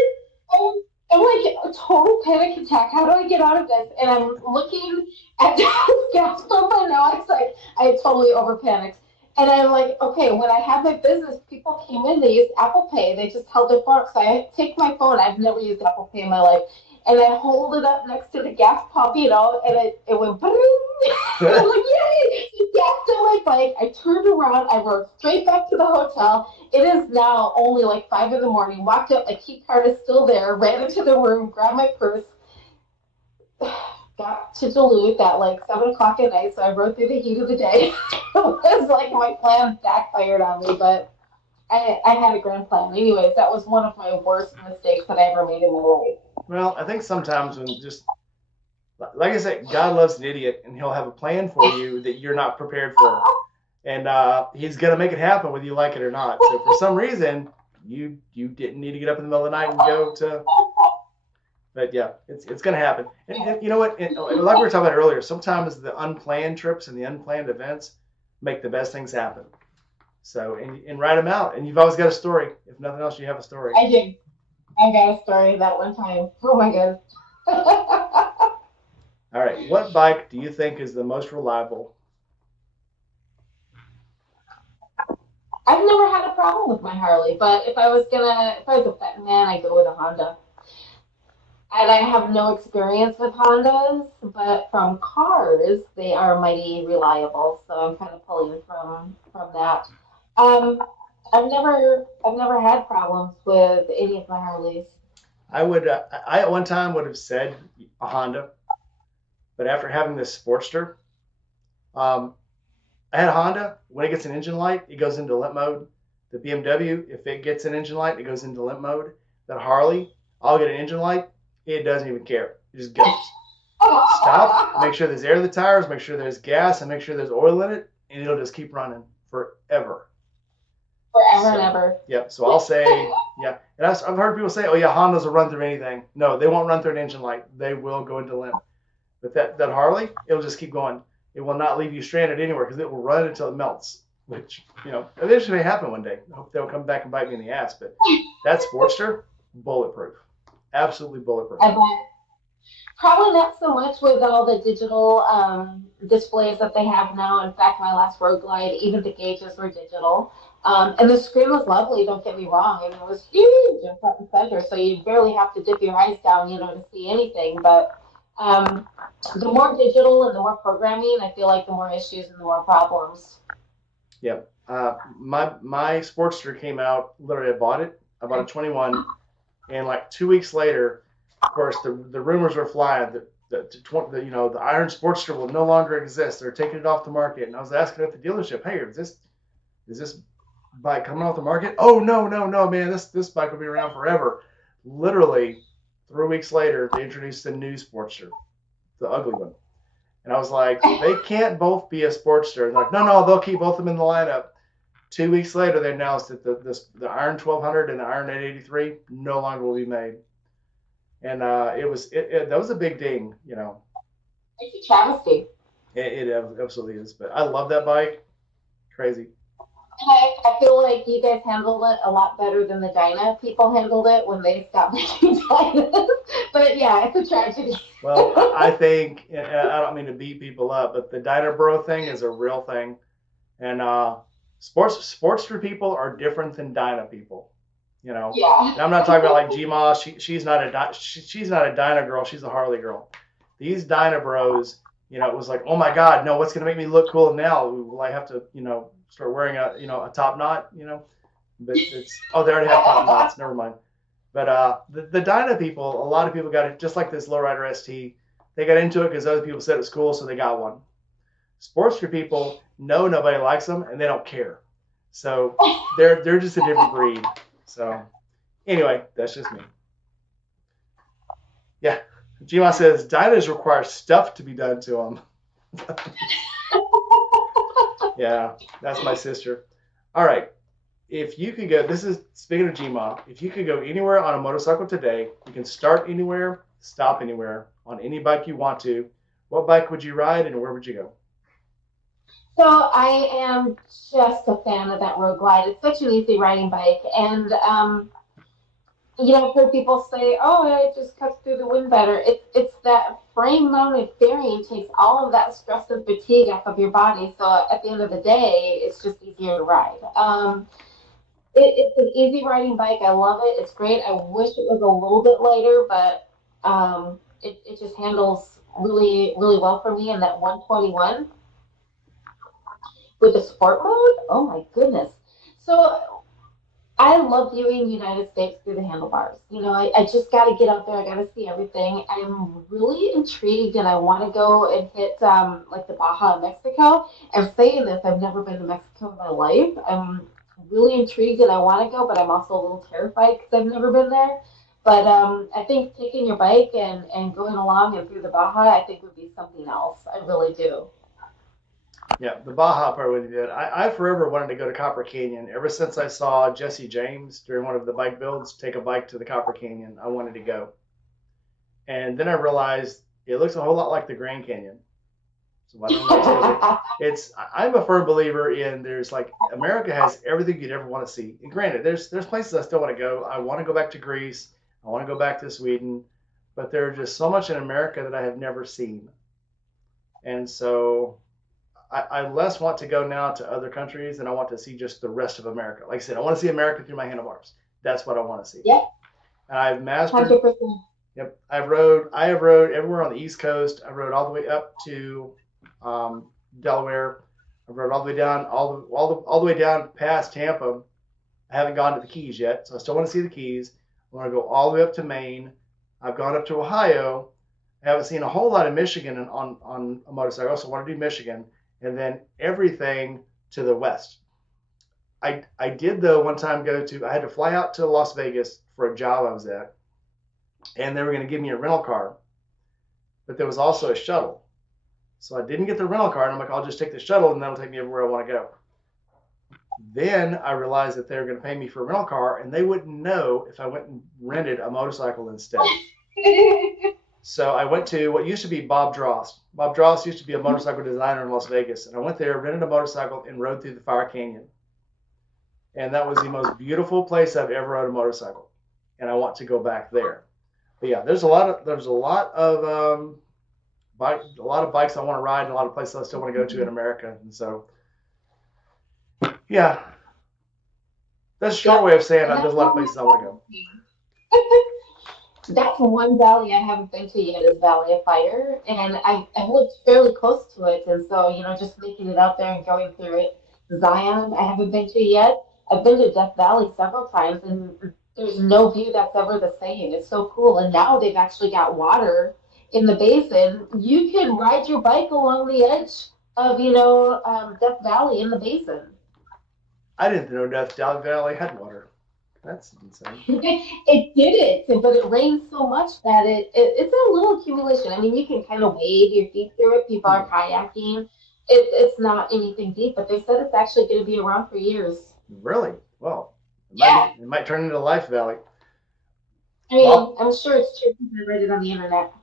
I'm like a total panic attack. How do I get out of this? And I'm looking at this gas pump. I know it's like I totally over panicked. And I'm like, okay, when I had my business, people came in, they used Apple Pay. They just held their phone. So I take my phone. I've never used Apple Pay in my life. And I hold it up next to the gas pump, and it went boom. I'm like, yay! Gassed on my bike. I turned around. I rode straight back to the hotel. It is now only like 5 in the morning. Walked up, my key card is still there. Ran into the room, grabbed my purse. Got to Duluth at like 7 o'clock at night. So I rode through the heat of the day. It was like my plan backfired on me, but I had a grand plan. Anyways, that was one of my worst mistakes that I ever made in my life. Well, I think sometimes when just, like I said, God loves an idiot, and he'll have a plan for you that you're not prepared for. And he's going to make it happen whether you like it or not. So for some reason, you didn't need to get up in the middle of the night and go to. But yeah, it's going to happen. And you know what? Like we were talking about earlier, sometimes the unplanned trips and the unplanned events make the best things happen. So, and write them out. And you've always got a story. If nothing else, you have a story. I did. I got a story that one time. Oh my God. All right. What bike do you think is the most reliable? I've never had a problem with my Harley, but if I was a betting man, I'd go with a Honda. And I have no experience with Hondas, but from cars, they are mighty reliable. So I'm kind of pulling from that. Um, I've never had problems with any of my Harleys. I at one time would have said a Honda, but after having this Sportster, um, I had a Honda. When it gets an engine light, it goes into limp mode. The BMW, if it gets an engine light, it goes into limp mode. That Harley, I'll get an engine light. It doesn't even care. It just goes. Stop. Make sure there's air in the tires. Make sure there's gas, and make sure there's oil in it, and it'll just keep running forever. forever and So, ever. yep. So I'll say, yeah. And I've heard people say, oh yeah, Hondas will run through anything. No, they won't run through an engine light. They will go into limp. But that Harley, it'll just keep going. It will not leave you stranded anywhere because it will run until it melts. Which, eventually may happen one day. I hope they'll come back and bite me in the ass. But that Sportster, bulletproof. Absolutely bulletproof. I bet. Probably not so much with all the digital displays that they have now. In fact, my last Road Glide, even the gauges were digital. And the screen was lovely, don't get me wrong. I mean, it was huge and front and center, so you barely have to dip your eyes down, to see anything. But um, the more digital and the more programming, I feel like the more issues and the more problems. Yep. My Sportster came out, literally I bought it. I bought a 21, and like 2 weeks later, of course, the rumors were flying that the Iron Sportster will no longer exist. They're taking it off the market. And I was asking at the dealership, hey, is this bike coming off the market? Oh no, man, this bike will be around forever. Literally 3 weeks later, they introduced the new Sportster, the ugly one. And I was like, they can't both be a Sportster. And they're like, no, they'll keep both of them in the lineup. 2 weeks later, they announced that the Iron 1200 and the Iron 883 no longer will be made. And that was a big ding, It's a travesty. It absolutely is. But I love that bike. Crazy. I feel like you guys handled it a lot better than the Dyna people handled it when they stopped making Dynas. But yeah, it's a tragedy. Well, I think, I don't mean to beat people up, but the Dyna Bro thing is a real thing. And Sportster people are different than Dyna people. Yeah. And I'm not talking about like G-Ma. She's not a Dyna girl. She's a Harley girl. These Dyna Bros, it was like, oh my God, no, what's gonna make me look cool now? Will I have to, start wearing a top knot? But they already have top knots. Never mind. But the Dyna people, a lot of people got it just like this Lowrider ST. They got into it because other people said it was cool, so they got one. Sportster people know nobody likes them and they don't care. So they're just a different breed. So anyway, that's just me. Yeah. Gma says Dynas require stuff to be done to them. Yeah, that's my sister. All right. If you could go, this is speaking of Gma, if you could go anywhere on a motorcycle today, you can start anywhere, stop anywhere on any bike you want to. What bike would you ride and where would you go? So I am just a fan of that Road Glide. It's such an easy riding bike, and I've heard people say, "Oh, it just cuts through the wind better." It's that frame-mounted fairing takes all of that stress and fatigue off of your body. So at the end of the day, it's just easier to ride. It's an easy riding bike. I love it. It's great. I wish it was a little bit lighter, but it just handles really really well for me. And that 121 with the sport mode, oh my goodness. So I love viewing the United States through the handlebars. I just got to get out there. I got to see everything. I'm really intrigued, and I want to go and hit like the Baja, Mexico. I'm saying this. I've never been to Mexico in my life. I'm really intrigued, and I want to go, but I'm also a little terrified because I've never been there. But I think taking your bike and going along and through the Baja, I think would be something else. I really do. Yeah, the Baja part would be good. I forever wanted to go to Copper Canyon. Ever since I saw Jesse James during one of the bike builds take a bike to the Copper Canyon, I wanted to go. And then I realized it looks a whole lot like the Grand Canyon. So I don't know. I'm a firm believer in there's like America has everything you'd ever want to see. And granted, there's places I still want to go. I want to go back to Greece. I want to go back to Sweden. But there's just so much in America that I have never seen. And so I less want to go now to other countries than I want to see just the rest of America. Like I said, I want to see America through my handlebars. That's what I want to see. Yeah. I've mastered. 100%. Yep. I have rode everywhere on the East Coast. I rode all the way up to Delaware. I rode all the way down, all the way down past Tampa. I haven't gone to the Keys yet, so I still want to see the Keys. I want to go all the way up to Maine. I've gone up to Ohio. I haven't seen a whole lot of Michigan on a motorcycle, so I want to do Michigan. And then everything to the west. I did though one time I had to fly out to Las Vegas for a job I was at, and they were going to give me a rental car, but there was also a shuttle. So I didn't get the rental car, and I'm like, I'll just take the shuttle, and that'll take me everywhere I want to go. Then I realized that they were going to pay me for a rental car, and they wouldn't know if I went and rented a motorcycle instead. So I went to what used to be Bob Dross. Bob Dross used to be a motorcycle designer in Las Vegas, and I went there, rented a motorcycle, and rode through the Fire Canyon. And that was the most beautiful place I've ever rode a motorcycle, and I want to go back there. But yeah, a lot of bikes I want to ride, and a lot of places I still want to go to in America. And so yeah, that's a short way of saying there's a lot of places I want to go. That's one valley I haven't been to yet is Valley of Fire, and I've lived fairly close to it, and so just making it out there and going through it. Zion, I haven't been to yet. I've been to Death Valley several times, and there's no view that's ever the same. It's so cool, and now they've actually got water in the basin. You can ride your bike along the edge of Death Valley in the basin. I didn't know Death Valley had water. That's insane. It didn't, but it rained so much that it's a little accumulation. I mean, you can kind of wade your feet through it. People are kayaking. It's not anything deep, but they said it's actually going to be around for years. Really? Well, Yeah. it might turn into Life Valley. I mean, Well, I'm sure it's true because I read it on the internet.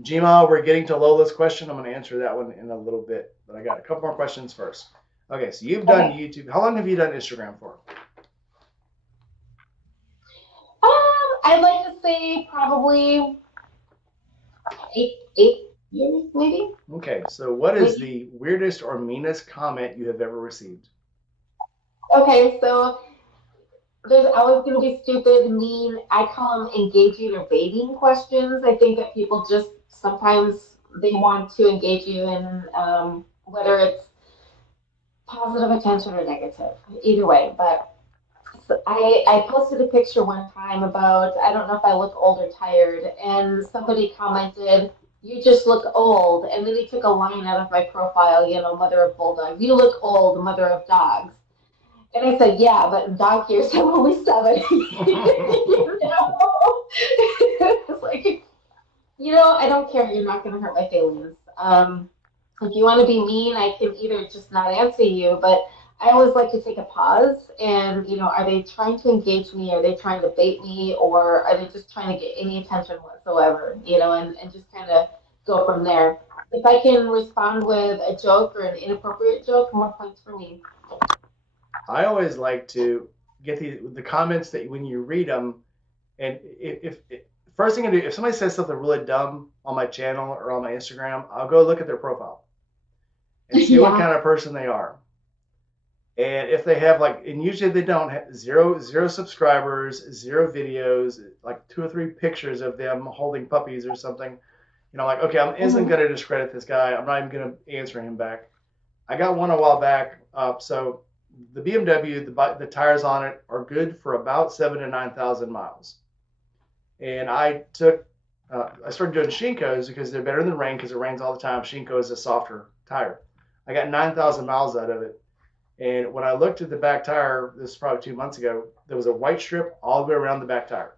Gma, we're getting to Lola's question. I'm going to answer that one in a little bit, but I got a couple more questions first. Okay, so you've done Okay. YouTube. How long have you done Instagram for? I'd like to say probably 8 years, maybe. Okay, so what is Maybe. the weirdest or meanest comment you have ever received? Okay, so there's always going to be stupid, mean. I call them engaging or baiting questions. I think that people just sometimes they want to engage you in whether it's positive attention or negative, either way. But so I posted a picture one time about I don't know if I look old or tired, and somebody commented, "You just look old," and then he took a line out of my profile, mother of bulldogs. You look old, mother of dogs. And I said, yeah, but in dog years, I'm only 7. It's like, I don't care. You're not going to hurt my feelings. If you want to be mean, I can either just not answer you, but I always like to take a pause and, are they trying to engage me? Are they trying to bait me? Or are they just trying to get any attention whatsoever, and just kind of go from there. If I can respond with a joke or an inappropriate joke, more points for me. I always like to get the comments that when you read them, and if first thing I do, if somebody says something really dumb on my channel or on my Instagram, I'll go look at their profile and see what Yeah. kind of person they are. And if they have and usually they don't have zero subscribers, zero videos, like 2 or 3 pictures of them holding puppies or something, like okay, I'm isn't Mm-hmm. gonna discredit this guy. I'm not even gonna answer him back. I got one a while back. So the BMW, the tires on it are good for about 7 to 9,000 miles. And I started doing Shinkos because they're better than rain because it rains all the time. Shinko is a softer tire. I got 9,000 miles out of it. And when I looked at the back tire, this is probably 2 months ago, there was a white strip all the way around the back tire.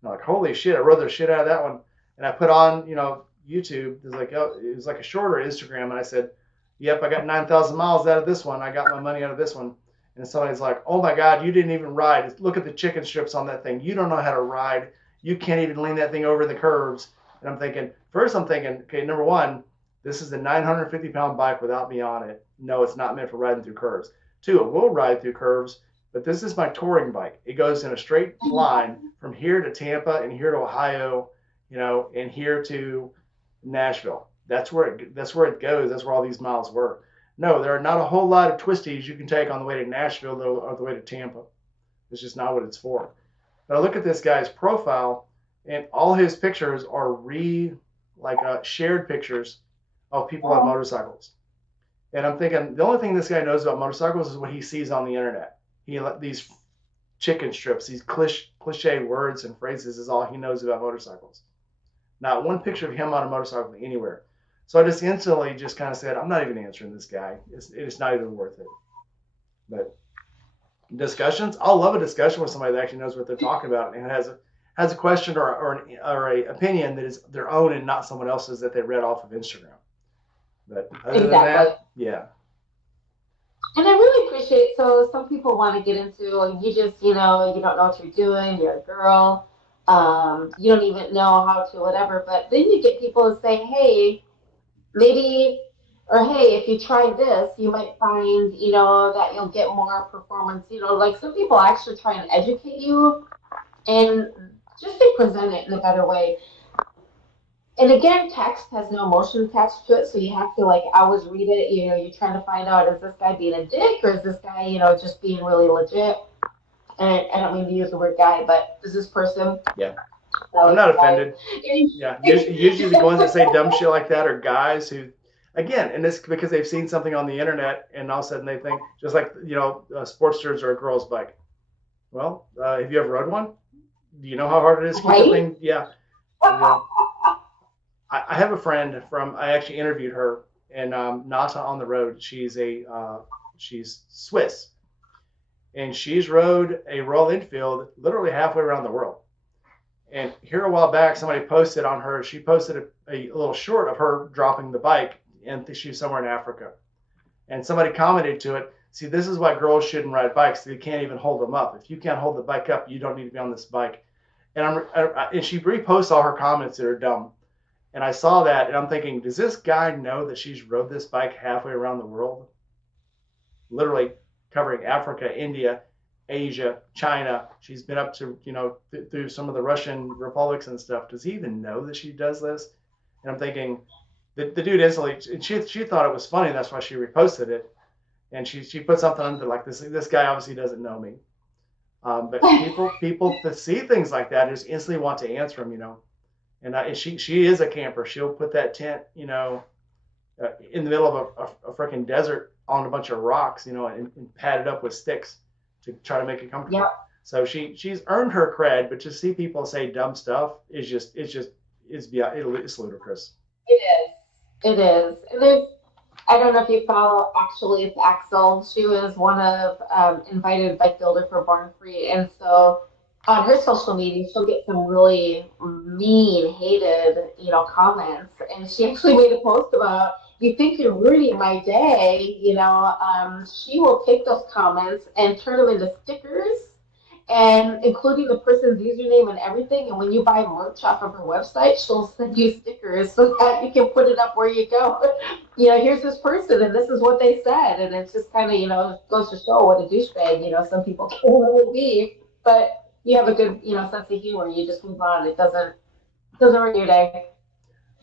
And I'm like, holy shit, I rode the shit out of that one. And I put on, YouTube. It was like a shorter Instagram. And I said, yep, I got 9,000 miles out of this one. I got my money out of this one. And somebody's like, oh my God, you didn't even ride. Look at the chicken strips on that thing. You don't know how to ride. You can't even lean that thing over the curves. And I'm thinking, okay, number one, this is a 950-pound bike without me on it. No, it's not meant for riding through curves. Two, it will ride through curves, but this is my touring bike. It goes in a straight line from here to Tampa and here to Ohio, and here to Nashville. That's where it goes. That's where all these miles were. No, there are not a whole lot of twisties you can take on the way to Nashville or the way to Tampa. It's just not what it's for. But I look at this guy's profile, and all his pictures are shared pictures of people on motorcycles. And I'm thinking the only thing this guy knows about motorcycles is what he sees on the internet. These chicken strips, these cliche words and phrases is all he knows about motorcycles. Not one picture of him on a motorcycle anywhere. So I just instantly just kind of said, I'm not even answering this guy. It's not even worth it. But discussions, I'll love a discussion with somebody that actually knows what they're talking about and has a question or a opinion that is their own and not someone else's that they read off of Instagram. But other than Exactly. that, yeah. And I really appreciate, so some people want to get into, you just, you don't know what you're doing, you're a girl, you don't even know how to, whatever. But then you get people to say, hey, maybe, or hey, if you try this, you might find, that you'll get more performance. Like some people actually try and educate you and just to present it in a better way. And again, text has no emotion attached to it, so you have to like always read it. You're trying to find out, is this guy being a dick or is this guy, just being really legit? And I don't mean to use the word guy, but is this person? Yeah. That I'm was not the guy. offended. Yeah. Usually the ones that say dumb shit like that are guys who, again, and it's because they've seen something on the internet and all of a sudden they think, just like, Sportsters are a girl's bike. Well, have you ever rode one? Do you know how hard it is to keep the Right? thing? Yeah. Yeah. I have a friend I actually interviewed her in Nata on the road. She's Swiss, and she's rode a Royal Enfield literally halfway around the world. And here a while back, somebody posted on her. She posted a little short of her dropping the bike, and she's somewhere in Africa. And somebody commented to it. See, this is why girls shouldn't ride bikes. They can't even hold them up. If you can't hold the bike up, you don't need to be on this bike. And she reposts all her comments that are dumb. And I saw that, and I'm thinking, does this guy know that she's rode this bike halfway around the world? Literally covering Africa, India, Asia, China. She's been up to, through some of the Russian republics and stuff. Does he even know that she does this? And I'm thinking, the dude instantly, she thought it was funny. That's why she reposted it. And she put something under like this guy obviously doesn't know me. But people that see things like that just instantly want to answer them. And she is a camper. She'll put that tent, in the middle of a freaking desert on a bunch of rocks, and pad it up with sticks to try to make it comfortable. Yep. So she's earned her cred, but to see people say dumb stuff is it's ludicrous. It is. It is. And there's, I don't know if you follow, actually, it's Axel. She was one of invited bike builder for Born Free. And so on her social media, she'll get some really mean, hated, comments. And she actually made a post about, you think you're ruining my day, she will take those comments and turn them into stickers and including the person's username and everything. And when you buy merch off of her website, she'll send you stickers so that you can put it up where you go. Here's this person, and this is what they said, and it's just kind of goes to show what a douchebag some people can really be. But you have a good sense of humor. You just move on. It doesn't ruin your day.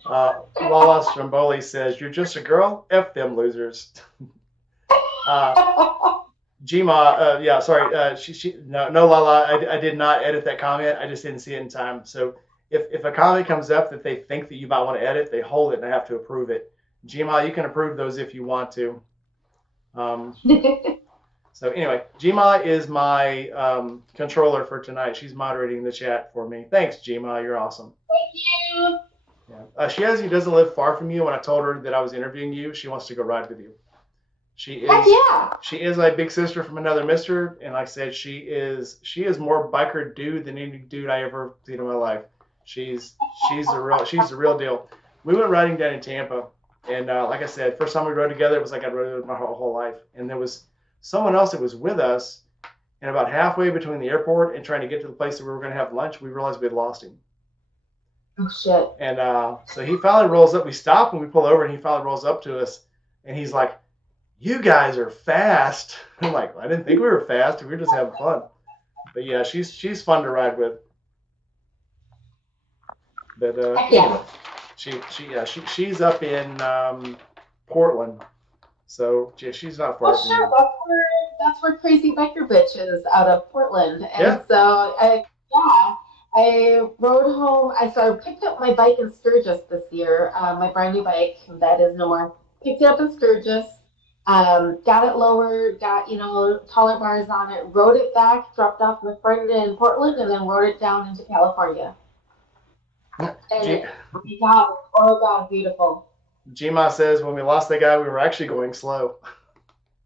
Lala Stromboli says, "You're just a girl. F them losers." uh, Gma, yeah, sorry. No, Lala, I did not edit that comment. I just didn't see it in time. So if a comment comes up that they think that you might want to edit, they hold it and I have to approve it. Gma, you can approve those if you want to. So anyway, Gma is my controller for tonight. She's moderating the chat for me. Thanks, Gma. You're awesome. Thank you. Yeah. She doesn't live far from you. When I told her that I was interviewing you, she wants to go ride with you. Heck yeah. She is my big sister from another mister, and like I said, she is more biker dude than any dude I ever seen in my life. She's the real deal. We went riding down in Tampa, and like I said, first time we rode together, it was like I'd rode my whole life. And there was someone else that was with us, and about halfway between the airport and trying to get to the place that we were going to have lunch, we realized we had lost him. Oh shit. And so he finally rolls up. We stop and we pull over, and he finally rolls up to us, and he's like, "You guys are fast." I'm like, I didn't think we were fast. We were just having fun. But yeah, she's fun to ride with. But yeah. She's up in Portland, so yeah, she's not far from sure. you. That's where Crazy Biker Bitch is, out of Portland. And so I rode home. I picked up my bike in Sturgis this year, my brand new bike that is no more. Picked it up in Sturgis. Got it lowered, got, taller bars on it, rode it back, dropped off my friend in Portland, and then rode it down into California. And oh God, beautiful. Gma says, when we lost that guy, we were actually going slow.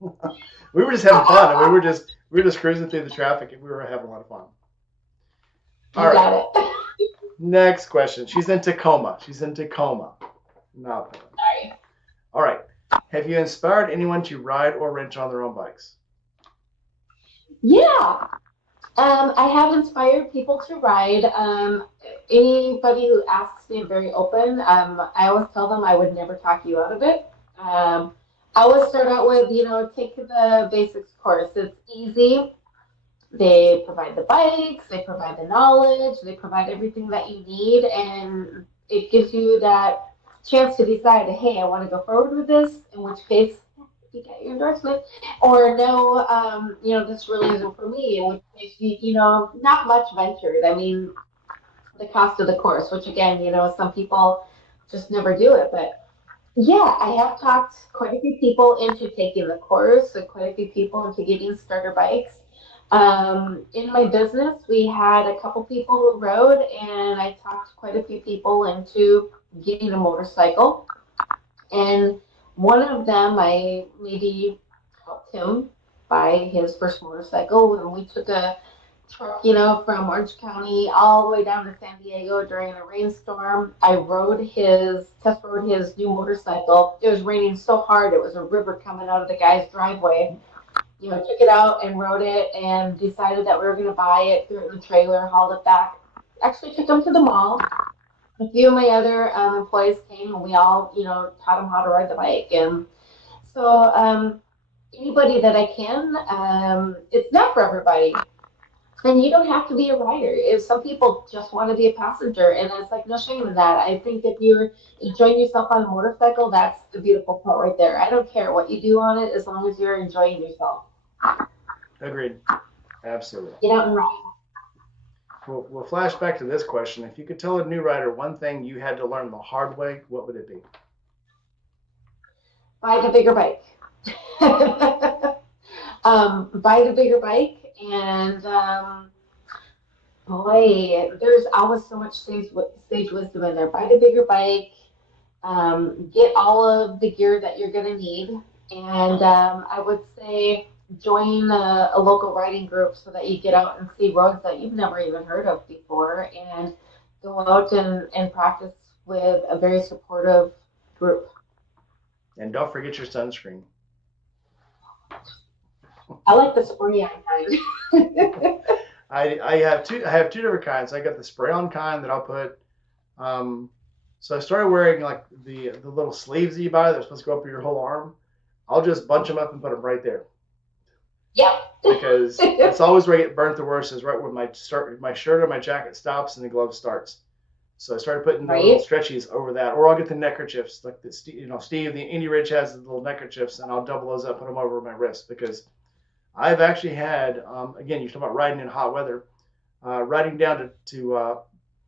We were just having fun, and we were just cruising through the traffic, and we were having a lot of fun. All right. Got it. Next question. She's in Tacoma. No. Sorry. All right. Have you inspired anyone to ride or rent on their own bikes? Yeah. I have inspired people to ride. Anybody who asks me, I'm very open. I always tell them I would never talk you out of it. I always start out with, take the basics course. It's easy. They provide the bikes, they provide the knowledge, they provide everything that you need, and it gives you that chance to decide, hey, I want to go forward with this, in which case you get your endorsement, or no, this really isn't for me, in which case not much ventured. I mean, the cost of the course, which again, some people just never do it, but yeah, I have talked quite a few people into taking the course, and quite a few people into getting starter bikes. In my business, we had a couple people who rode, and I talked quite a few people into getting a motorcycle. And one of them, I maybe helped him buy his first motorcycle, and we took a truck, from Orange County all the way down to San Diego during a rainstorm. I test rode his new motorcycle. It was raining so hard, it was a river coming out of the guy's driveway. Took it out and rode it and decided that we were going to buy it, threw it in the trailer, hauled it back. Actually took him to the mall. A few of my other employees came and we all, taught him how to ride the bike. And so anybody that I can, it's not for everybody. And you don't have to be a rider. If some people just want to be a passenger, and it's like no shame in that. I think if you're enjoying yourself on a motorcycle, that's the beautiful part right there. I don't care what you do on it as long as you're enjoying yourself. Agreed. Absolutely. Get out and ride. We'll flash back to this question. If you could tell a new rider one thing you had to learn the hard way, what would it be? Buy the bigger bike. Buy the bigger bike, and boy, there's always so much sage wisdom in there. Buy the bigger bike. Get all of the gear that you're going to need, and I would say join a local riding group so that you get out and see roads that you've never even heard of before, and go out and practice with a very supportive group. And don't forget your sunscreen. I like the spray on kind. I have two different kinds. I got the spray on kind that I'll put. So I started wearing like the little sleeves that you buy that's supposed to go up your whole arm. I'll just bunch them up and put them right there. Yep. Because it's always where I get burnt the worst is right where my shirt or my jacket stops and the glove starts. So I started putting the little stretchies over that, or I'll get the neckerchiefs like the Steve, the Indy Ridge has the little neckerchiefs, and I'll double those up, put them over my wrist because I've actually had again, you talk about riding in hot weather, riding down to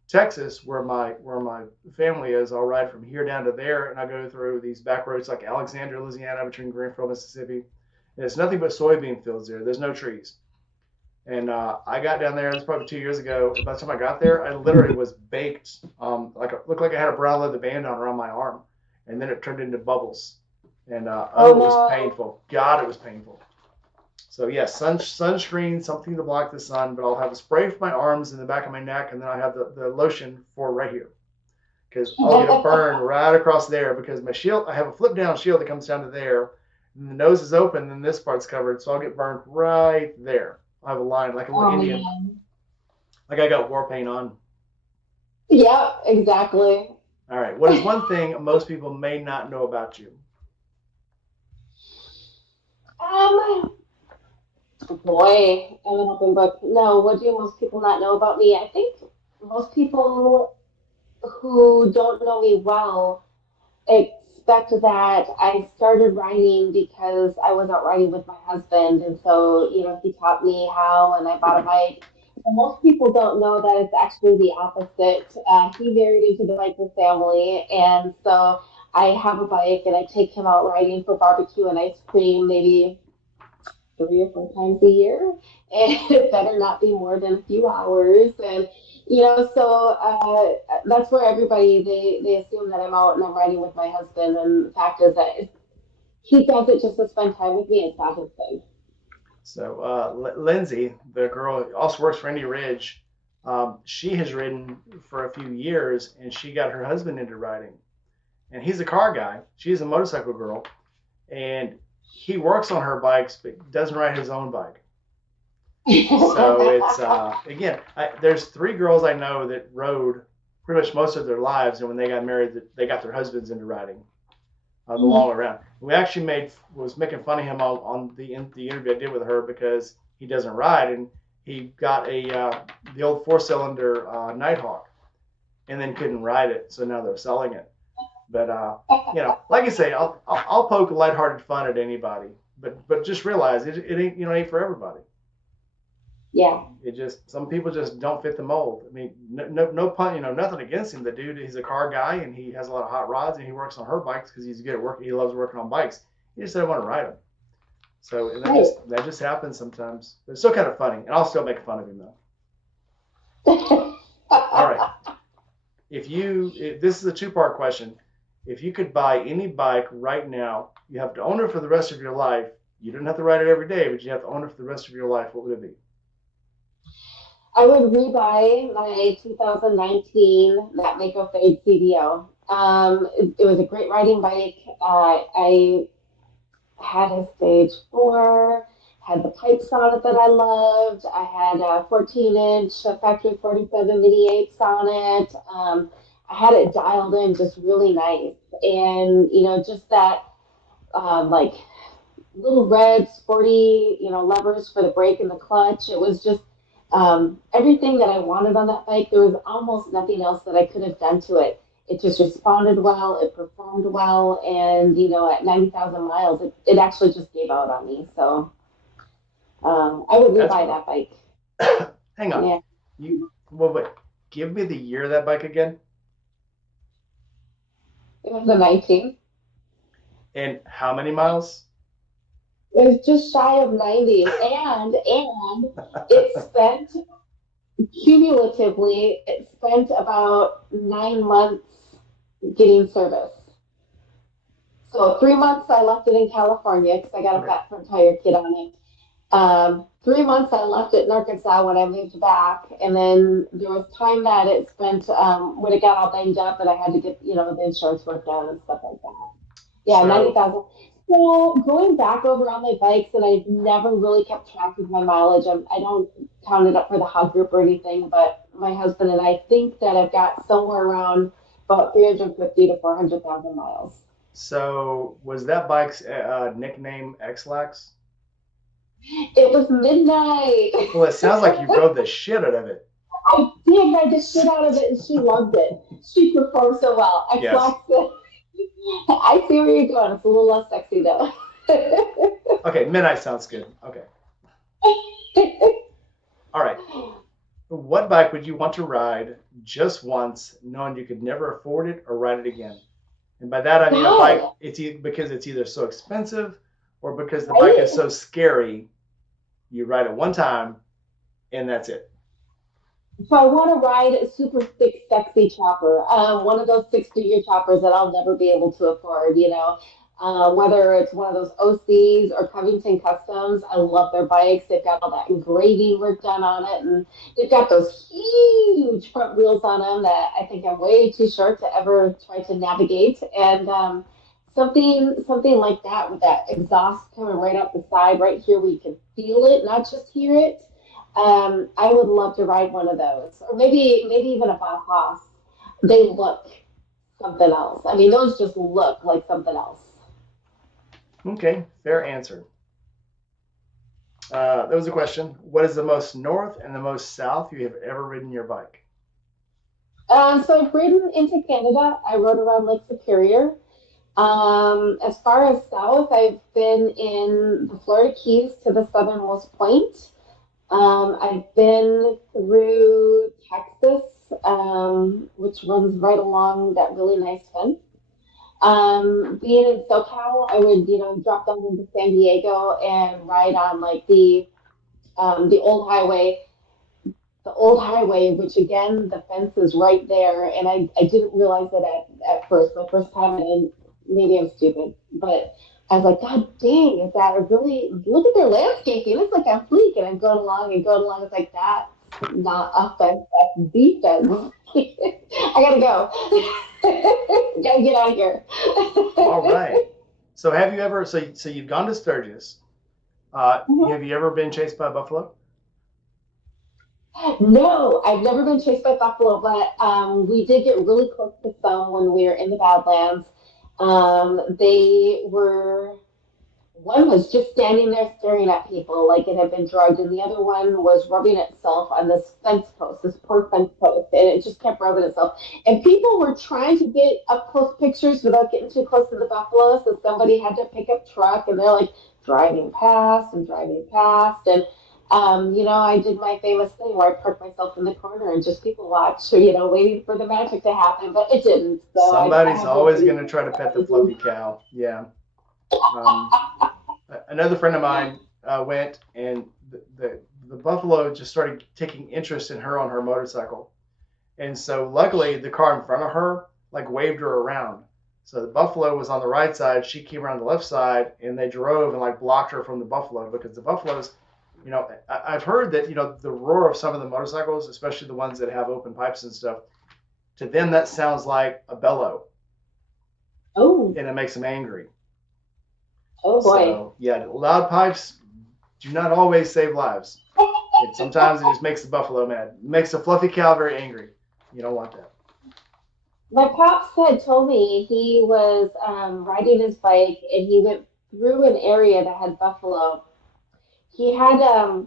Texas where my family is. I'll ride from here down to there, and I go through these back roads like Alexandria, Louisiana, between Greenfield, Mississippi. And it's nothing but soybean fields there. There's no trees. And I got down there. This was probably 2 years ago. By the time I got there, I literally was baked. Looked like I had a brown leather band on around my arm, and then it turned into bubbles. And it was painful. God, it was painful. So yes, sunscreen, something to block the sun. But I'll have a spray for my arms and the back of my neck, and then I have the lotion for right here, because I'll get a burn right across there because my shield. I have a flip down shield that comes down to there, and the nose is open, and this part's covered, so I'll get burned right there. I have a line like a little Indian, like I got war paint on. Yeah, exactly. All right, what is one thing most people may not know about you? Boy, I'm an open book. No, what do most people not know about me? I think most people who don't know me well expect that I started riding because I was out riding with my husband, and so he taught me how, and I bought a bike. And most people don't know that it's actually the opposite. He married into the biker family, and so I have a bike, and I take him out riding for barbecue and ice cream, maybe 3 or 4 times a year, and it better not be more than a few hours. And so that's where everybody they assume that I'm out and I'm riding with my husband. And the fact is that he does it just to spend time with me. It's not his thing. So Lindsay, the girl who also works for Indy Ridge, she has ridden for a few years, and she got her husband into riding, and he's a car guy. She's a motorcycle girl. and he works on her bikes, but doesn't ride his own bike. So it's again, there's 3 girls I know that rode pretty much most of their lives, and when they got married, they got their husbands into riding the long way around. We actually was making fun of him on the interview I did with her because he doesn't ride, and he got the old 4-cylinder Nighthawk, and then couldn't ride it, so now they're selling it. But like I say, I'll poke lighthearted fun at anybody, but just realize it ain't ain't for everybody. Yeah. It just some people just don't fit the mold. I mean, no pun, nothing against him. The dude, he's a car guy and he has a lot of hot rods and he works on her bikes because he's good at work. He loves working on bikes. He just doesn't want to ride them. So and that just happens sometimes. But it's still kind of funny, and I'll still make fun of him though. All right. If this is a 2-part question. If you could buy any bike right now, you have to own it for the rest of your life. You don't have to ride it every day, but you have to own it for the rest of your life. What would it be? I would rebuy my 2019 that Mako Fade CDO. It was a great riding bike. I had a stage 4, had the pipes on it that I loved. I had a 14-inch factory 47 mini 8s on it. I had it dialed in just really nice. And, just that like little red sporty, levers for the brake and the clutch. It was just everything that I wanted on that bike. There was almost nothing else that I could have done to it. It just responded well, it performed well, and at 90,000 miles, it actually just gave out on me. So I would rebuy that bike. Hang on. Yeah. Wait. Give me the year of that bike again. It was a 19. And how many miles? It was just shy of 90, and it spent cumulatively, about 9 months getting service. So 3 months I left it in California because I got a fat front tire kit on it. 3 months I left it in Arkansas when I moved back, and then there was time that it spent when it got all banged up and I had to get the insurance worked out and stuff like that. Yeah, 90,000. So going back over on my bikes, and I've never really kept track of my mileage. I don't count it up for the hub group or anything, but my husband and I think that I've got somewhere around about 350 to 400,000 miles. So was that bike's nickname X-Lax? It was midnight. Well, it sounds like you rode the shit out of it. I did ride the shit out of it, and she loved it. She performed so well. X-Lax. Yes. I see where you're going. It's a little less sexy though. Okay, midnight sounds good. Okay. All right. What bike would you want to ride just once, knowing you could never afford it or ride it again? And by that I mean a bike. It's because it's either so expensive or because the bike is so scary. You ride it one time, and that's it. So I want to ride a super thick, sexy chopper, one of those 6-figure choppers that I'll never be able to afford, whether it's one of those OCs or Covington Customs. I love their bikes. They've got all that engraving work done on it, and they've got those huge front wheels on them that I think I'm way too short to ever try to navigate. And something like that with that exhaust coming right up the side right here where you can feel it, not just hear it. I would love to ride one of those, or maybe even a Bauhaus. They look something else. I mean, those just look like something else. Okay, fair answer. That was a question. What is the most north and the most south you have ever ridden your bike? So I've ridden into Canada. I rode around Lake Superior. As far as south, I've been in the Florida Keys to the southernmost point. I've been through Texas, which runs right along that really nice fence. Being in SoCal, I would, drop down into San Diego and ride on like the old highway, which again, the fence is right there. And I didn't realize it at first, the first time, and maybe I'm stupid, but I was like, God dang, is that a really, look at their landscaping. It's like I'm fleek, and I'm going along. It's like, that's not offense, that's defense. I gotta go. Gotta get out of here. All right. So have you ever? So you've gone to Sturgis. Mhm. Have you ever been chased by a buffalo? No, I've never been chased by buffalo, but we did get really close to some when we were in the Badlands. They were One was just standing there staring at people like it had been drugged, and the other one was rubbing itself on this fence post, this poor fence post, and it just kept rubbing itself. And people were trying to get up close pictures without getting too close to the buffalo, so somebody had to pick up truck, and they're like driving past, and I did my famous thing where I parked myself in the corner and just people watch, waiting for the magic to happen, but it didn't. So I Somebody's have no always idea going to try to pet the what to fluffy cow. Yeah. Um, Another friend of mine went, and the buffalo just started taking interest in her on her motorcycle. And so luckily the car in front of her like waved her around. So the buffalo was on the right side, she came around the left side, and they drove and like blocked her from the buffalo because the buffaloes, I've heard that the roar of some of the motorcycles, especially the ones that have open pipes and stuff, to them that sounds like a bellow, Oh, and it makes them angry. oh boy. So yeah, loud pipes do not always save lives. Sometimes it just makes the buffalo mad, it makes the fluffy cow very angry. You don't want that. My pops had told me he was riding his bike and he went through an area that had buffalo. He had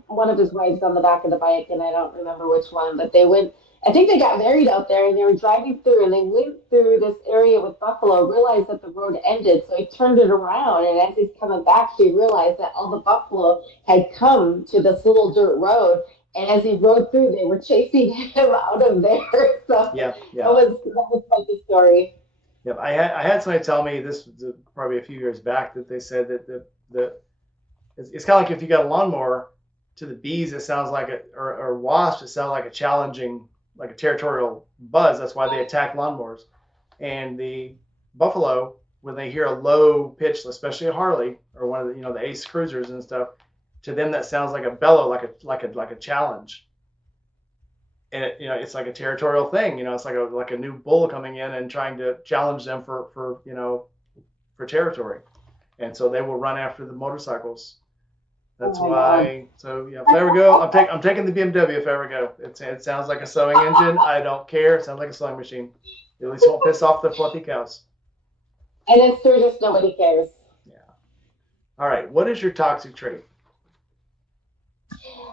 one of his wives on the back of the bike, and I don't remember which one, but they went. I think they got married out there, and they were driving through, and they went through this area with buffalo. Realized that the road ended, so he turned it around, and as he's coming back, he realized that all the buffalo had come to this little dirt road, and as he rode through, they were chasing him out of there. So Yeah, that yeah. was quite the story. Yep, I had somebody tell me this was probably a few years back that they said that the it's kind of like if you got a lawnmower to the bees, it sounds like or wasps, it sounds like a challenging, like a territorial buzz. That's why they attack lawnmowers. And the buffalo, when they hear a low pitch, especially a Harley or one of the Ace Cruisers and stuff, to them that sounds like a bellow, like a challenge. And it's like a territorial thing. It's like a new bull coming in and trying to challenge them for territory. And so they will run after the motorcycles. Oh That's my God. why. So yeah, if I ever go, I'm taking the BMW if I ever go. It sounds like a sewing engine. I don't care. It sounds like a sewing machine. At least won't piss off the fluffy cows. And in Sturgis, nobody cares. Yeah. All right. What is your toxic trait?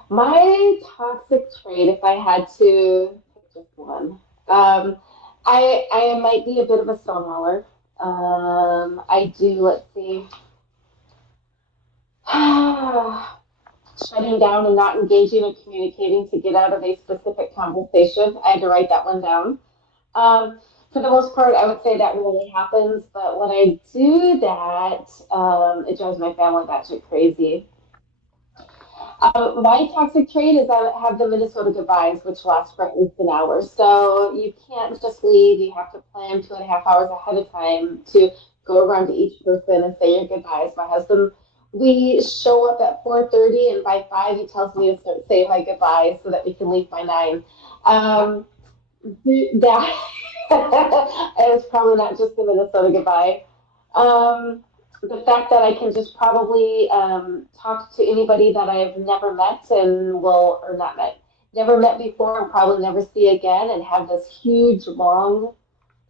My toxic trait, if I had to pick just one, um, I might be a bit of a stonewaller. I do. Let's see, shutting down and not engaging or communicating to get out of a specific conversation. I had to write that one down. For the most part, I would say that really happens, but when I do that, it drives my family batshit crazy. My toxic trait is I have the Minnesota goodbyes, which last for at least an hour. So you can't just leave. You have to plan 2.5 hours ahead of time to go around to each person and say your goodbyes. My husband, we show up at 4:30, and by 5 he tells me to start saying my goodbyes so that we can leave by 9. Um, that it's probably not just the Minnesota goodbye. Um, the fact that I can just probably talk to anybody that I've never met and will, or not met, never met before and probably never see again, and have this huge, long,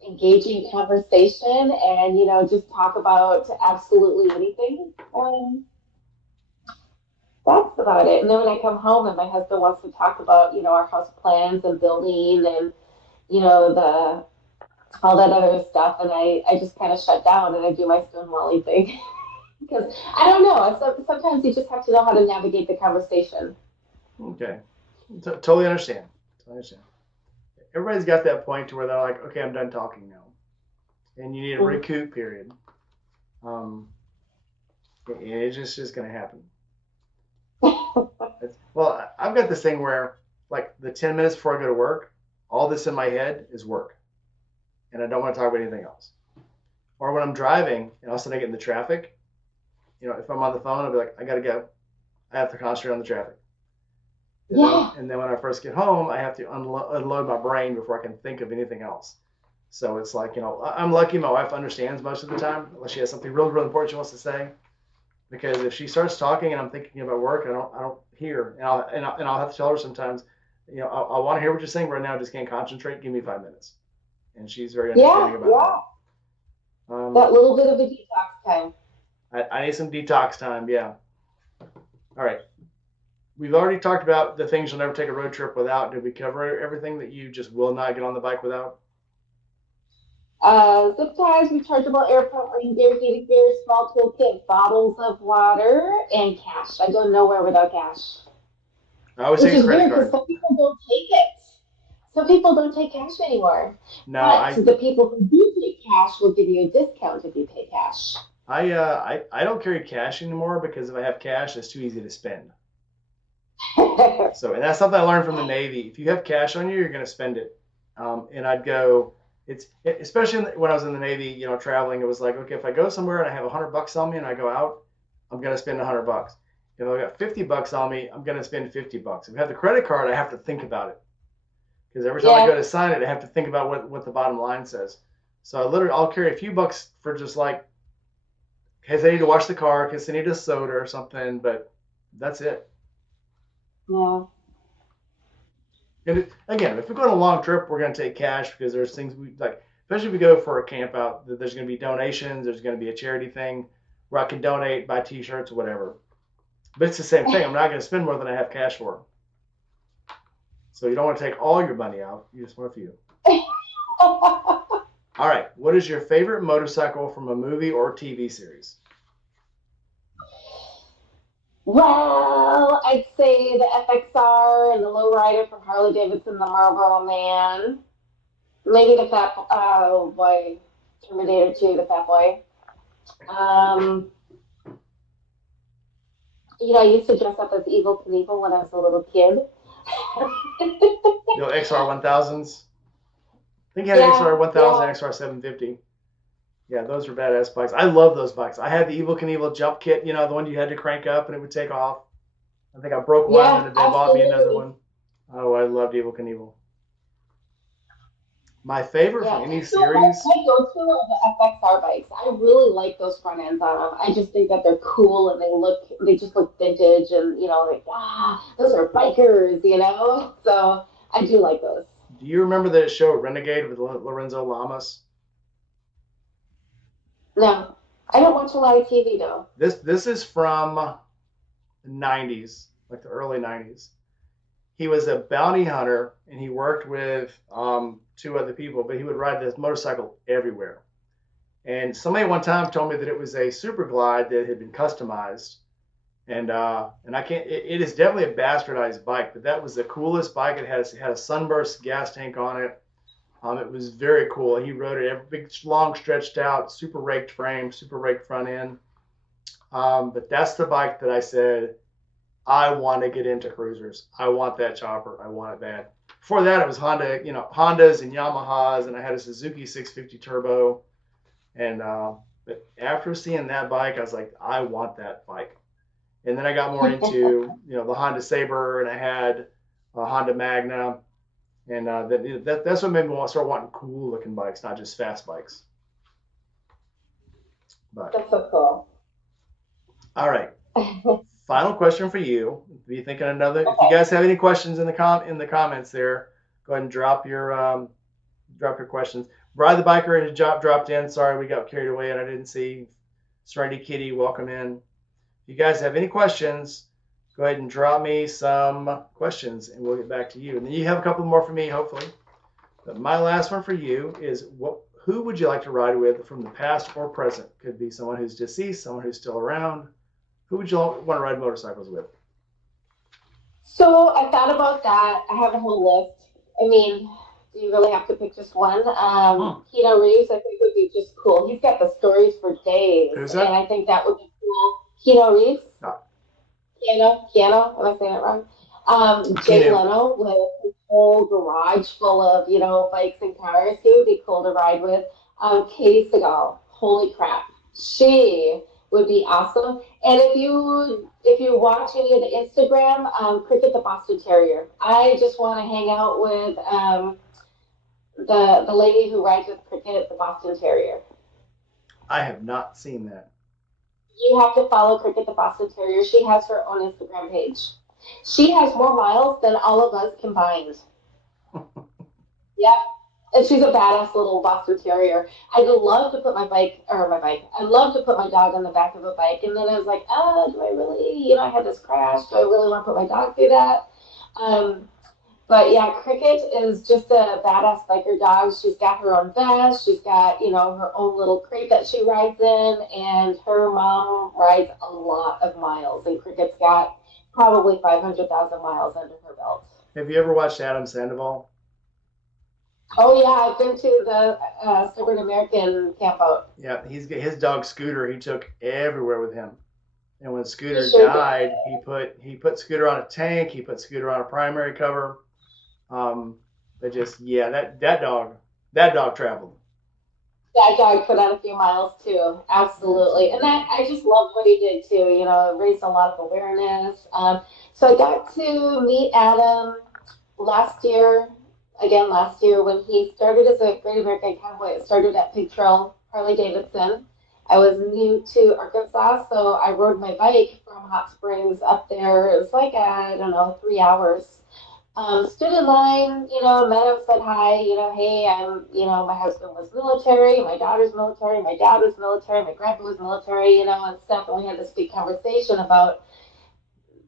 engaging conversation and, just talk about absolutely anything. That's about it. And then when I come home and my husband wants to talk about, our house plans and building and, the all that other stuff, and I just kind of shut down and I do my stonewalling thing because I don't know. Sometimes you just have to know how to navigate the conversation. Okay. Totally understand. Totally understand. Everybody's got that point to where they're like, okay, I'm done talking now, and you need a Mhm. recoup period. Um, it's just going to happen. Well, I've got this thing where, like, the 10 minutes before I go to work, all this in my head is work, and I don't want to talk about anything else. Or when I'm driving and all of a sudden I get in the traffic, if I'm on the phone, I'll be like, I got to go. I have to concentrate on the traffic. And then, Yeah. and then when I first get home, I have to unload my brain before I can think of anything else. So it's like, I'm lucky my wife understands most of the time, unless she has something really, really important she wants to say. Because if she starts talking and I'm thinking about work, I don't hear, and I'll have to tell her sometimes, I want to hear what you're saying right now. I just can't concentrate. Give me 5 minutes. And she's very understanding Yeah, about yeah. that. That little bit of a detox time. I need some detox time. Yeah. All right. We've already talked about the things you'll never take a road trip without. Did we cover everything that you just will not get on the bike without? Zip ties, rechargeable airport rain gear, heated gear, small toolkit, bottles of water, and cash. I go nowhere without cash. I always Which take a is credit weird because card. some people don't take it. Some people don't take cash anymore. No, But the people who do take cash will give you a discount if you pay cash. I don't carry cash anymore because if I have cash, it's too easy to spend. So, and that's something I learned from the Navy. If you have cash on you, you're going to spend it. And I'd go, especially when I was in the Navy, traveling, it was like, okay, if I go somewhere and I have $100 on me and I go out, I'm going to spend $100. If I got $50 on me, I'm going to spend $50. If I have the credit card, I have to think about it. Because every time I go to sign it, I have to think about what the bottom line says. So I'll carry a few bucks for just like, in case I need to wash the car, in case I need a soda or something, but that's it. Yeah. And again, if we're going on a long trip, we're going to take cash because there's things we like, especially if we go for a camp out, there's going to be donations, there's going to be a charity thing where I can donate, buy t-shirts or whatever. But it's the same thing. I'm not going to spend more than I have cash for. So you don't want to take all your money out. You just want a few. All right. What is your favorite motorcycle from a movie or TV series? Well, I'd say the FXR and the lowrider from Harley Davidson, the Marlboro Man. Maybe the Fat Boy, Terminator 2, the Fat Boy. I used to dress up as Evil Knievel when I was a little kid. XR 1000s. I think you had XR 1000 and XR 750. Yeah, those are badass bikes. I love those bikes. I had the Evil Knievel jump kit, the one you had to crank up and it would take off. I think I broke one and they bought me another one. Oh, I loved Evil Knievel. My favorite from any series. My go-to are the FXR bikes. I really like those front ends on them. I just think that they're cool and they just look vintage and those are bikers, So I do like those. Do you remember the show Renegade with Lorenzo Lamas? No, I don't watch a lot of TV though. This is from the 90s, like the early 90s. He was a bounty hunter and he worked with two other people, but he would ride this motorcycle everywhere. And somebody one time told me that it was a super glide that had been customized. And I can't. It is definitely a bastardized bike, but that was the coolest bike. It had a sunburst gas tank on it. It was very cool. He rode it every big, long, stretched out, super raked frame, super raked front end. But that's the bike that I said I want to get into cruisers. I want that chopper. I want it bad. Before that, it was Honda, Hondas and Yamahas, and I had a Suzuki 650 Turbo. And but after seeing that bike, I was like, I want that bike. And then I got more into, the Honda Sabre, and I had a Honda Magna. And that's what made me start wanting cool looking bikes, not just fast bikes. But that's so cool. All right. Final question for you. Be thinking another. Okay. If you guys have any questions in the comments there, go ahead and drop your questions. Bride the Biker had dropped in. Sorry, we got carried away and I didn't see. Serenity Kitty, welcome in. If you guys have any questions, go ahead and drop me some questions and we'll get back to you. And then you have a couple more for me, hopefully. But my last one for you is who would you like to ride with from the past or present? Could be someone who's deceased, someone who's still around. Who would you want to ride motorcycles with? So I thought about that. I have a whole list. I mean, do you really have to pick just one? Keanu Reeves, I think would be just cool. He's got the stories for days. Who's that? And I think that would be cool. Keanu Reeves. Keanu. Am I saying it wrong? Jay Leno with his whole garage full of, bikes and cars. He would be cool to ride with. Katie Seagal. Holy crap. She would be awesome. And if you watch any of the Instagram, Cricket the Boston Terrier. I just want to hang out with the lady who rides with Cricket, the Boston Terrier. I have not seen that. You have to follow Cricket, the Boston Terrier. She has her own Instagram page. She has more miles than all of us combined. Yep. And she's a badass little Boston Terrier. I'd love to put I'd love to put my dog on the back of a bike. And then I was like, oh, do I really, I had this crash. Do I really want to put my dog through that? Um, but yeah, Cricket is just a badass biker dog. She's got her own vest. She's got, her own little crate that she rides in. And her mom rides a lot of miles. And Cricket's got probably 500,000 miles under her belt. Have you ever watched Adam Sandoval? Oh yeah, I've been to the Stubborn American camp out. Yeah, his dog Scooter. He took everywhere with him. And when Scooter Sure died, he put Scooter on a tank. He put Scooter on a primary cover. But just that dog traveled. That dog put on a few miles too, absolutely. And that I just love what he did too. It raised a lot of awareness. So I got to meet Adam last year, again last year when he started as a Great American Cowboy. It started at Pig Trail Harley Davidson. I was new to Arkansas, so I rode my bike from Hot Springs up there. It was like, I don't know, 3 hours. Stood in line, met him, said hi, hey, my husband was military, my daughter's military, my dad was military, my grandpa was military, and stuff. And we had this big conversation about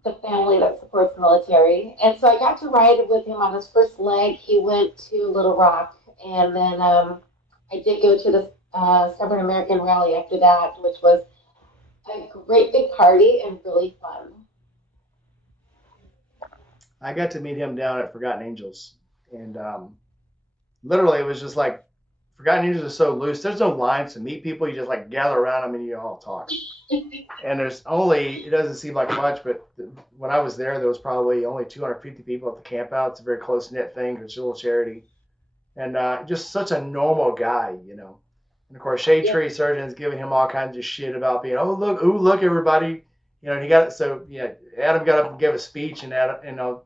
the family that supports military. And so I got to ride with him on his first leg. He went to Little Rock, and then I did go to the Stubborn American rally after that, which was a great big party and really fun. I got to meet him down at Forgotten Angels, and literally it was just like Forgotten Angels is so loose. There's no lines to meet people. You just like gather around them and you all talk. And it doesn't seem like much, but when I was there was probably only 250 people at the camp out. It's a very close knit thing. It's a little charity, and just such a normal guy. And of course, Shade Tree Surgeon's giving him all kinds of shit about being, look, everybody. And he got so yeah. Adam got up and gave a speech, and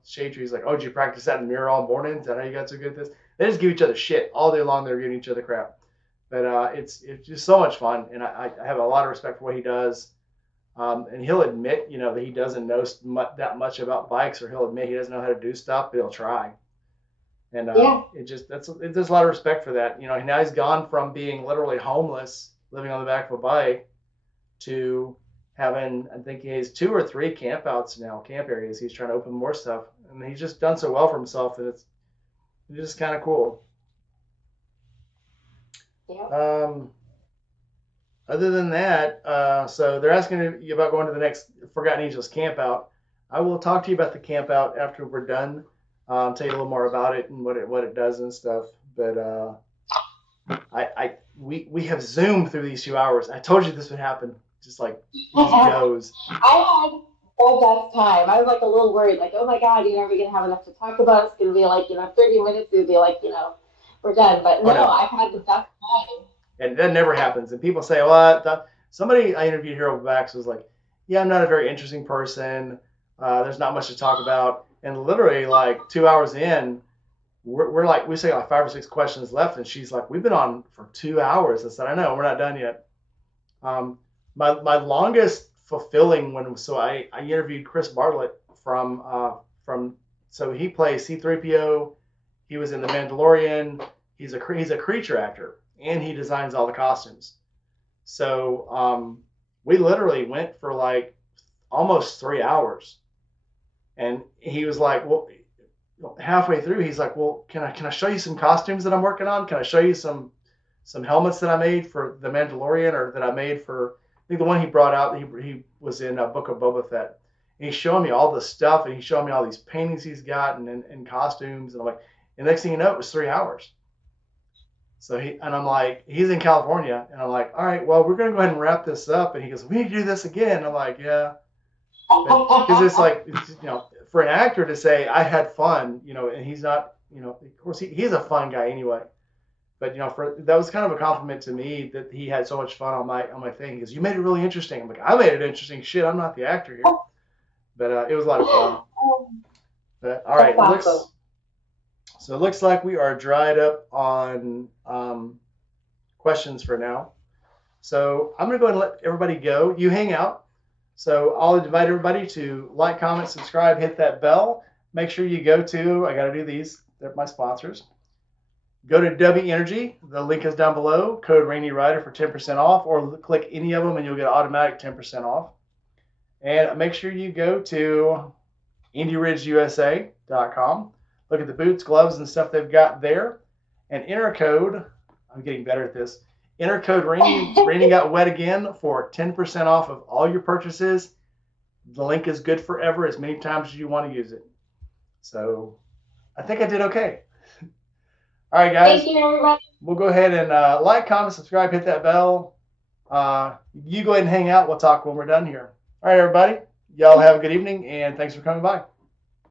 Shade Tree's like, oh, did you practice that in the mirror all morning? Is that how you got so good at this? They just give each other shit all day long. They're giving each other crap, but it's just so much fun, and I have a lot of respect for what he does. And he'll admit, that he doesn't know that much about bikes, or he'll admit he doesn't know how to do stuff, but he'll try. And there's a lot of respect for that. Now he's gone from being literally homeless, living on the back of a bike, to having, I think he has 2 or 3 camp areas. He's trying to open more stuff, and he's just done so well for himself that it's just kind of cool. Yeah. Other than that, so they're asking you about going to the next Forgotten Angels camp out. I will talk to you about the camp out after we're done. Tell you a little more about it and what it does and stuff. But we have zoomed through these few hours. I told you this would happen. Just like it just goes. I had the best time. I was like a little worried, like, oh my God, are we gonna have enough to talk about? It's gonna be like, 30 minutes. It'd be like, we're done. But no, I've had the best time. And that never happens. And people say, well, somebody I interviewed here over Vax was like, yeah, I'm not a very interesting person. There's not much to talk about. And literally like 2 hours in, we're like, we say like 5 or 6 questions left. And she's like, we've been on for 2 hours. I said, I know, we're not done yet. My longest fulfilling one, so I interviewed Chris Bartlett so he plays C-3PO. He was in The Mandalorian. He's a creature actor, and he designs all the costumes. So we literally went for like almost 3 hours, and he was like, well, halfway through, he's like, well, can I show you some costumes that I'm working on? Can I show you some helmets that I made for The Mandalorian, or that I made for, I think the one he brought out, he was in Book of Boba Fett. And he's showing me all the stuff, and he's showing me all these paintings he's got and costumes. And I'm like, and the next thing you know, it was 3 hours. So I'm like, he's in California. And I'm like, all right, well, we're going to go ahead and wrap this up. And he goes, we need to do this again. And I'm like, yeah. Because it's like, for an actor to say, I had fun, and he's not, of course, he's a fun guy anyway. But that was kind of a compliment to me that he had so much fun on my thing. He goes, you made it really interesting. I'm like, I made it interesting. Shit, I'm not the actor here. But it was a lot of fun. But all right, So it looks like we are dried up on questions for now. So I'm going to go ahead and let everybody go. You hang out. So I'll invite everybody to like, comment, subscribe, hit that bell. Make sure you go to, I got to do these, they're my sponsors. Go to W Energy. The link is down below. Code Rainy Rider for 10% off, or click any of them and you'll get automatic 10% off. And make sure you go to IndyRidgeUSA.com. Look at the boots, gloves, and stuff they've got there. And enter code, I'm getting better at this, enter code Rainy Got Wet Again for 10% off of all your purchases. The link is good forever, as many times as you want to use it. So I think I did okay. All right, guys. Thank you, everybody. We'll go ahead and like, comment, subscribe, hit that bell. You go ahead and hang out. We'll talk when we're done here. All right, everybody. Y'all have a good evening, and thanks for coming by.